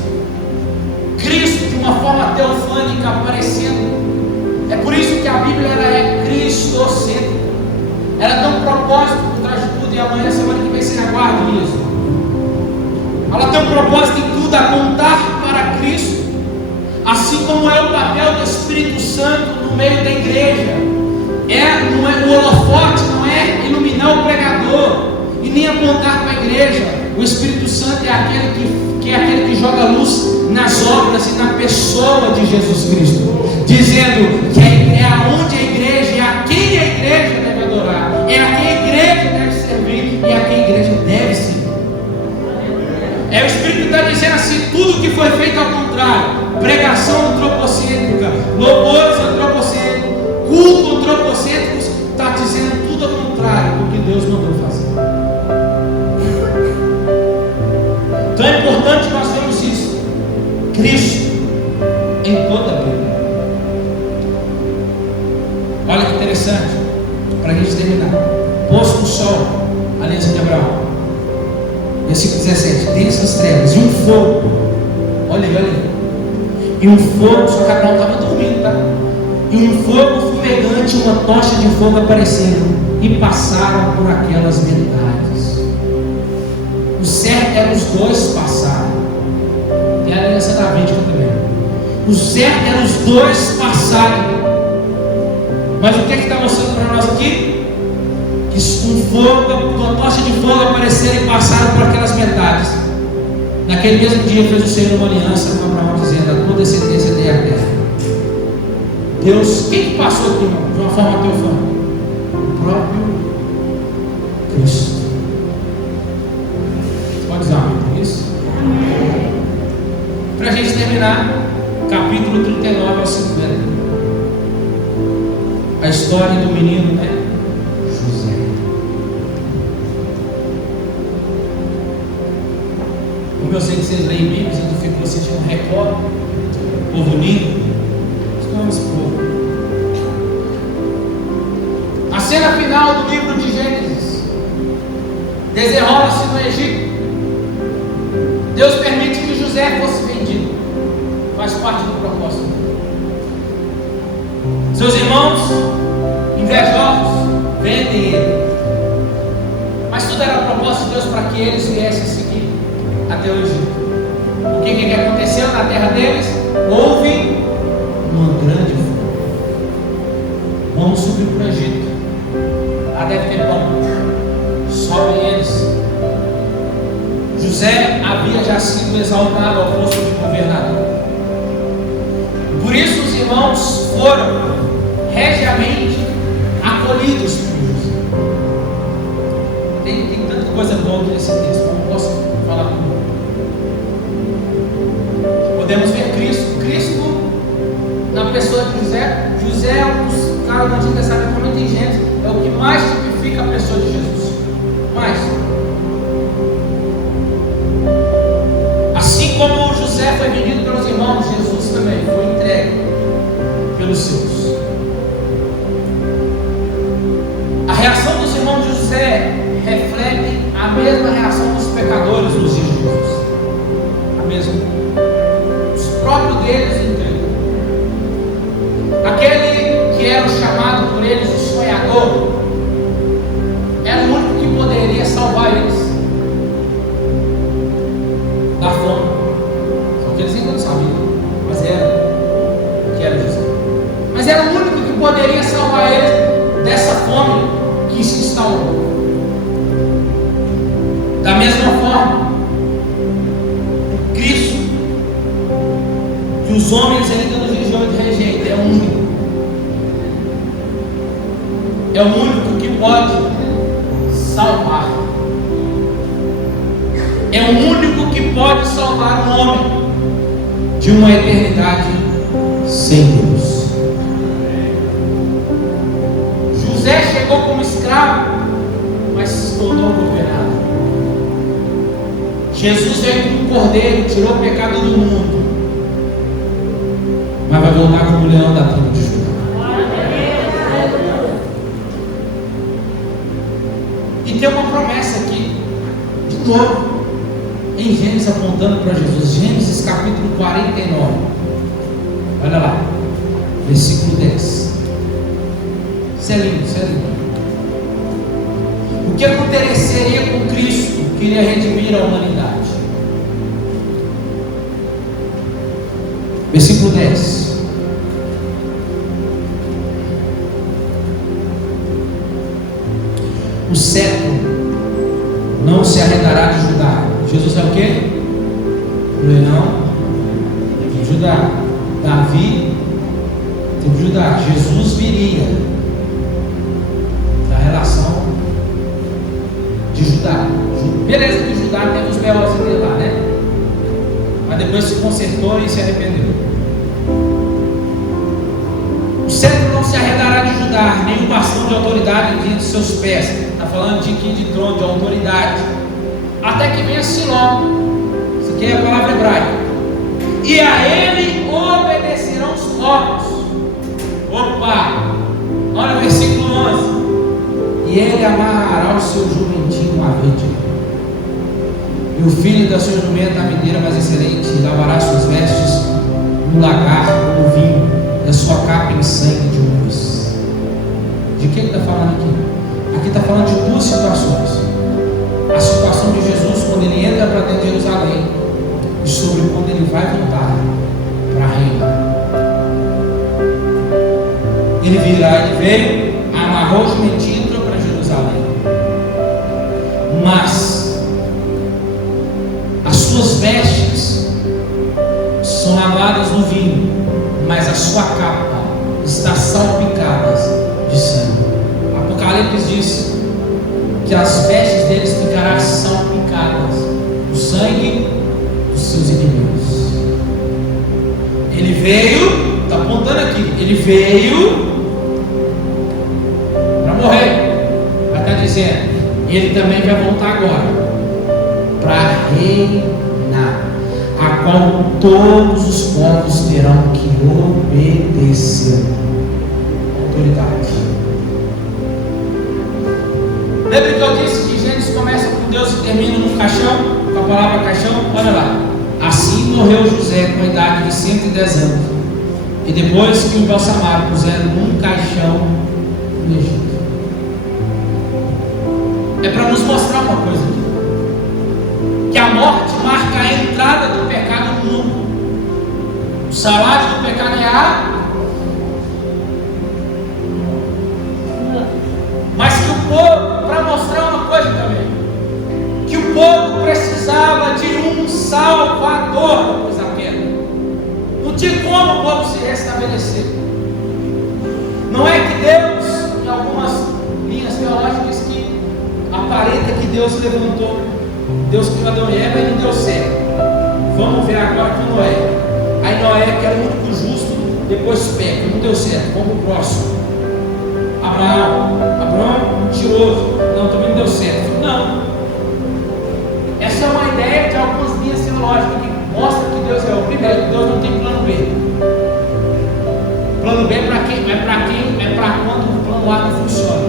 Cristo de uma forma teofânica aparecendo. É por isso que a Bíblia ela é cristocêntrica. Ela tem um propósito por trás de tudo, e amanhã, semana que vem, você aguarde isso. Ela tem um propósito em tudo, apontar para Cristo, assim como é o papel do Espírito Santo no meio da igreja. Não é o holofote, não é iluminar o pregador e nem apontar para a igreja. O Espírito Santo é aquele que joga luz nas obras e na pessoa de Jesus Cristo, dizendo que é aonde a igreja, é a quem a igreja deve adorar, é a quem a igreja deve servir e a quem a igreja deve servir. O Espírito está dizendo assim: tudo que foi feito ao contrário, pregação antropocêntrica, louvores antropocêntricos, culto antropocêntricos, está dizendo tudo ao contrário do que Deus mandou fazer. Então é importante nós vermos isso, Cristo em toda a Bíblia. Olha que interessante, para a gente terminar. Posto o sol, aliança de Abraão, versículo 17, densas trevas e um fogo, olha aí, e um fogo, só que Abraão estava dormindo, tá? E um fogo fumegante, uma tocha de fogo apareceram e passaram por aquelas metades. O certo era os dois passarem. Tem a aliança davídica também. O certo era os dois passarem. Mas o que está mostrando para nós aqui? Que um fogo, uma tocha de fogo apareceram e passaram por aquelas metades. Naquele mesmo dia fez o Senhor uma aliança com Abraão, dizendo: a tua descendência dê a terra. Deus, quem que passou aqui, irmão, de uma forma teofânica? O próprio Cristo. Pode dizer amém por isso? Para a gente terminar, capítulo 39 ao 50. A história do menino, né? José. Como eu sei que vocês leem Bíblias, então ficou sentindo um recorde, povo unido. Vamos por. A cena final do livro de Gênesis desenrola-se no Egito. Deus permite que José fosse vendido. Faz parte do propósito. Seus irmãos invejosos vendem ele. Mas tudo era propósito de Deus para que eles viessem seguir até o Egito. O que aconteceu na terra deles? Houve uma grande fome. Vamos subir para o Egito. Lá deve ter pão. Sobem eles. José havia já sido exaltado ao posto de governador. Por isso os irmãos foram regiamente acolhidos por José. Tem tanta coisa boa nesse texto, não posso falar com. Podemos ver Cristo na pessoa de José. José é um dos caras do Antigo Testamento muito inteligentes, é o que mais tipifica a pessoa de Jesus. Mais. Assim como José foi vendido pelos irmãos, Jesus também foi entregue pelos seus. A reação dos irmãos de José reflete a mesma reação dos pecadores nos dias de Jesus. A mesma. Os próprios deles entregam. Aquele que era chamado por eles o sonhador era o único que poderia salvar eles da fome. Só que eles ainda não sabiam, mas era que era José. Mas era salvou. Da mesma forma, Cristo, que os homens ainda nos dias de hoje rejeitam, é o único. É o único que pode salvar. É o único que pode salvar um homem de uma eternidade sem Deus. José chegou como escravo, mas se tornou governador. Jesus veio como um cordeiro, tirou o pecado do mundo, mas vai voltar como o leão da tribo de Judá. E tem uma promessa aqui, de novo, em Gênesis, apontando para Jesus. Gênesis capítulo 49, olha lá, versículo 10. Isso é lindo, isso é lindo. O que aconteceria com Cristo que iria redimir a humanidade? Versículo 10. O cetro não se arredará de Judá. Jesus é o quê? O leão de Judá. Davi de Judá. Jesus viria da relação de Judá. Beleza que Judá teve os B.O.s dele lá, né? Mas depois se consertou e se arrependeu. O cetro não se arredará de Judá, nem o bastão de autoridade diante de seus pés. Está falando de que de trono, de autoridade. Até que venha Siló. Isso aqui é a palavra hebraica. E a ele obedecerão os povos. Opa! Olha o versículo 11. E ele amarrará o seu jumentinho à vide, e o filho da sua jumenta à videira mais excelente, e lavará suas vestes no lagar como vinho, e a sua capa em sangue de uvas. De que ele está falando aqui? Aqui está falando de duas situações: a situação de Jesus quando ele entra para dentro de Jerusalém, e sobre quando ele vai voltar para reinar. Ele virá, ele veio, amarrou o jumentinho, mas as suas vestes são lavadas no vinho, mas a sua capa está salpicada de sangue. Apocalipse diz que as vestes deles ficarão salpicadas do sangue dos seus inimigos. Ele veio, está apontando aqui, ele veio para morrer, vai estar dizendo. Ele também vai voltar agora para reinar, a qual todos os povos terão que obedecer. Autoridade. Lembra que eu disse que Gênesis começa com Deus e termina num caixão, com a palavra caixão? Olha lá. Assim morreu José com a idade de 110 anos, e depois que o embalsamaram, puseram num caixão no Egito. É para nos mostrar uma coisa aqui, que a morte marca a entrada do pecado no mundo. O salário do pecado é a mas que o povo, para mostrar uma coisa também, que o povo precisava de um salvador depois da queda. Não tinha como o povo se restabelecer. Não é que Deus, em algumas linhas teológicas, que aparenta que Deus levantou, Deus criou Adão e Eva e não deu certo. Vamos ver agora com Noé. Aí Noé, que era o único justo, depois peca, não deu certo. Vamos para o próximo. Abraão, mentiroso, não, também não deu certo. Não. Essa é uma ideia de algumas linhas teológicas que mostra que Deus é o primeiro. Deus não tem plano B. Plano B é para quem? É para quando o plano A não funciona.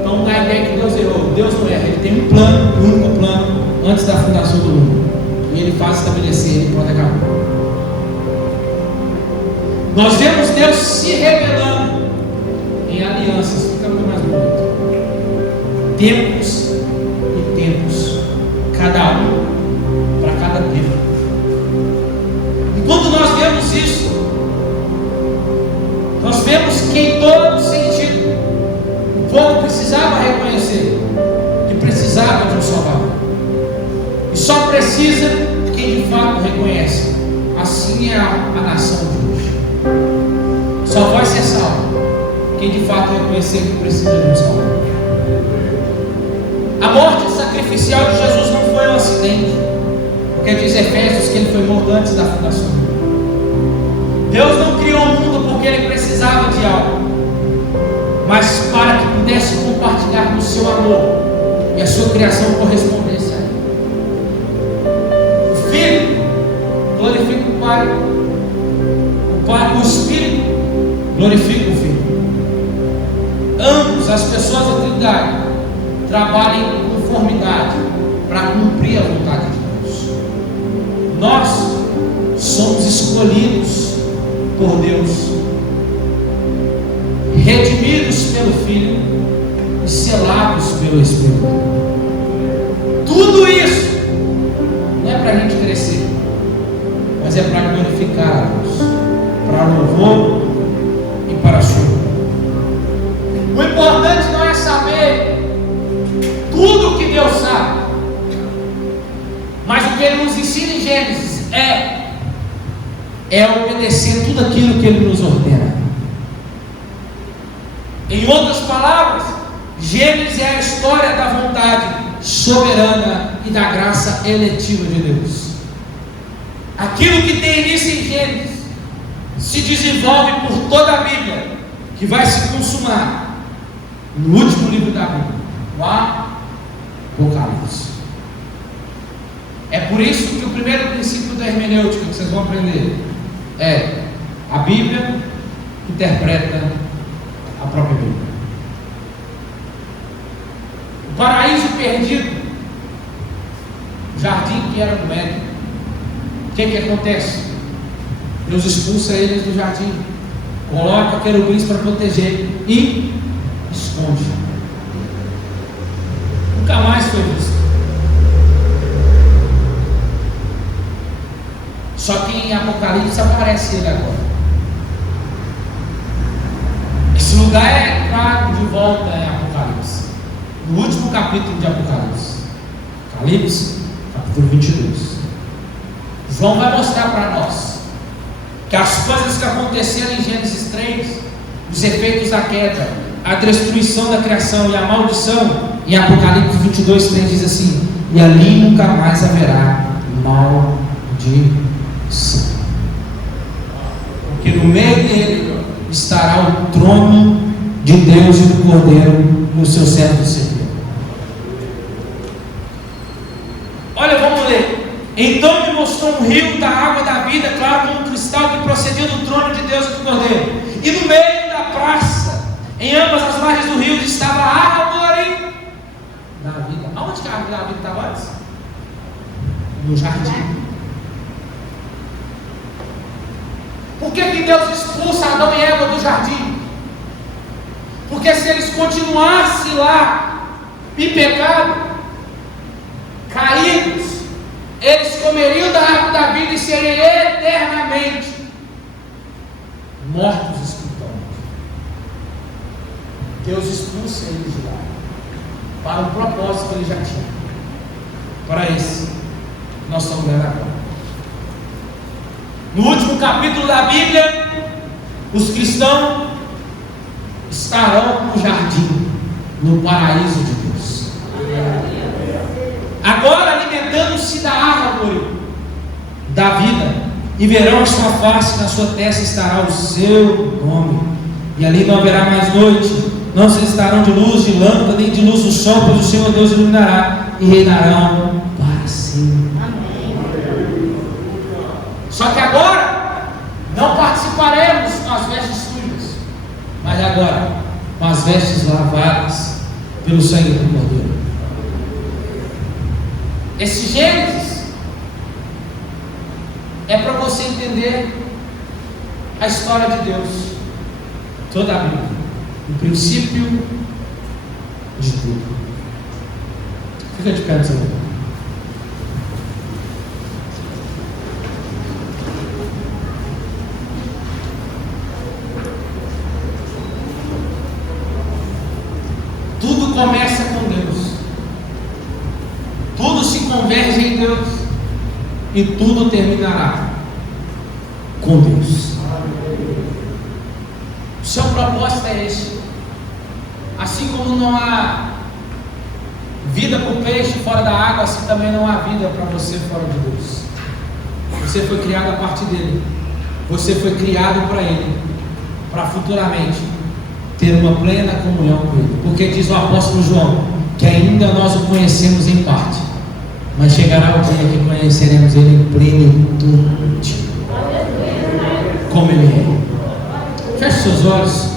Então dá a ideia que Deus errou. Deus não erra, ele tem um plano, um único plano, antes da fundação do mundo. E ele faz estabelecer, ele pode acabar. Nós vemos Deus se revelando em alianças, fica muito mais bonito. Tempos e tempos, cada um para cada tempo. E quando nós vemos isso, nós vemos que em todo sentido o povo precisava reconhecer precisa quem de fato reconhece. Assim é a nação de hoje. Só vai ser salvo quem de fato reconhecer que precisa de um Salvador. A morte sacrificial de Jesus não foi um acidente, porque diz Efésios que ele foi morto antes da fundação do mundo. Deus não criou o mundo porque ele precisava de algo, mas para que pudesse compartilhar do seu amor e a sua criação correspondesse a ele. O Filho glorifica o Pai, o Espírito glorifica o Filho. Ambos, as pessoas da Trindade, trabalhem em conformidade para cumprir a vontade de Deus. Nós somos escolhidos por Deus, redimidos pelo Filho e selados pelo Espírito. Tudo isso não é para a gente crescer, mas é para glorificar a Deus, para louvor e para a sua glória. O importante não é saber tudo o que Deus sabe, mas o que Ele nos ensina em Gênesis é obedecer tudo aquilo que Ele nos ordena. Em outras palavras, Gênesis é a história da vontade soberana e da graça eletiva de Deus. Aquilo que tem início em Gênesis se desenvolve por toda a Bíblia, que vai se consumar no último livro da Bíblia, o Apocalipse. É por isso que o primeiro princípio da hermenêutica que vocês vão aprender é: a Bíblia interpreta a própria Bíblia. O paraíso perdido, o jardim que era do Éden, o que acontece? Deus expulsa eles do jardim, coloca querubins para proteger e esconde. Nunca mais foi visto. Só que em Apocalipse aparece ele agora. Esse lugar é trago de volta em Apocalipse, no último capítulo de Apocalipse, Apocalipse, capítulo 22. João vai mostrar para nós que as coisas que aconteceram em Gênesis 3, os efeitos da queda, a destruição da criação e a maldição, em Apocalipse 22, 3 diz assim: e ali nunca mais haverá maldição, porque no meio dele estará o trono de Deus e do Cordeiro no seu servo servidor. Olha, vamos ler. Então me mostrou um rio da água da vida, claro como um cristal, que procedia do trono de Deus e do Cordeiro. E no meio da praça, em ambas as margens do rio, estava a árvore da vida. Aonde que a árvore da vida estava antes? No jardim. Por que Deus expulsa Adão e Eva do jardim? Porque se eles continuassem lá em pecado, caídos, eles comeriam da árvore da vida e seriam eternamente mortos espiritualmente. Deus expulsa eles de lá para o propósito que ele já tinha. Para esse nós estamos vendo agora. No último capítulo da Bíblia, os cristãos estarão no jardim, no paraíso de Deus. Agora alimentando-se da árvore da vida, e verão a sua face, na sua testa estará o seu nome, e ali não haverá mais noite, não se estarão de luz de lâmpada, nem de luz do sol, pois o Senhor Deus iluminará, e reinarão para sempre. Só que agora não participaremos com as vestes sujas, mas agora com as vestes lavadas pelo sangue do Cordeiro. Esse Gênesis é para você entender a história de Deus, toda a Bíblia, o princípio de tudo. Fica de pé no seu lugar. Tudo começa com Deus, tudo se converge em Deus. e tudo terminará com Deus. O seu propósito é esse. Assim como não há vida para o peixe fora da água, assim também não há vida para você fora de Deus. Você foi criado a partir dele. Você foi criado para ele, para futuramente ter uma plena comunhão com ele. Porque diz o apóstolo João que ainda nós o conhecemos em parte, mas chegará o dia que conheceremos ele em plenitude, como ele é. Feche seus olhos.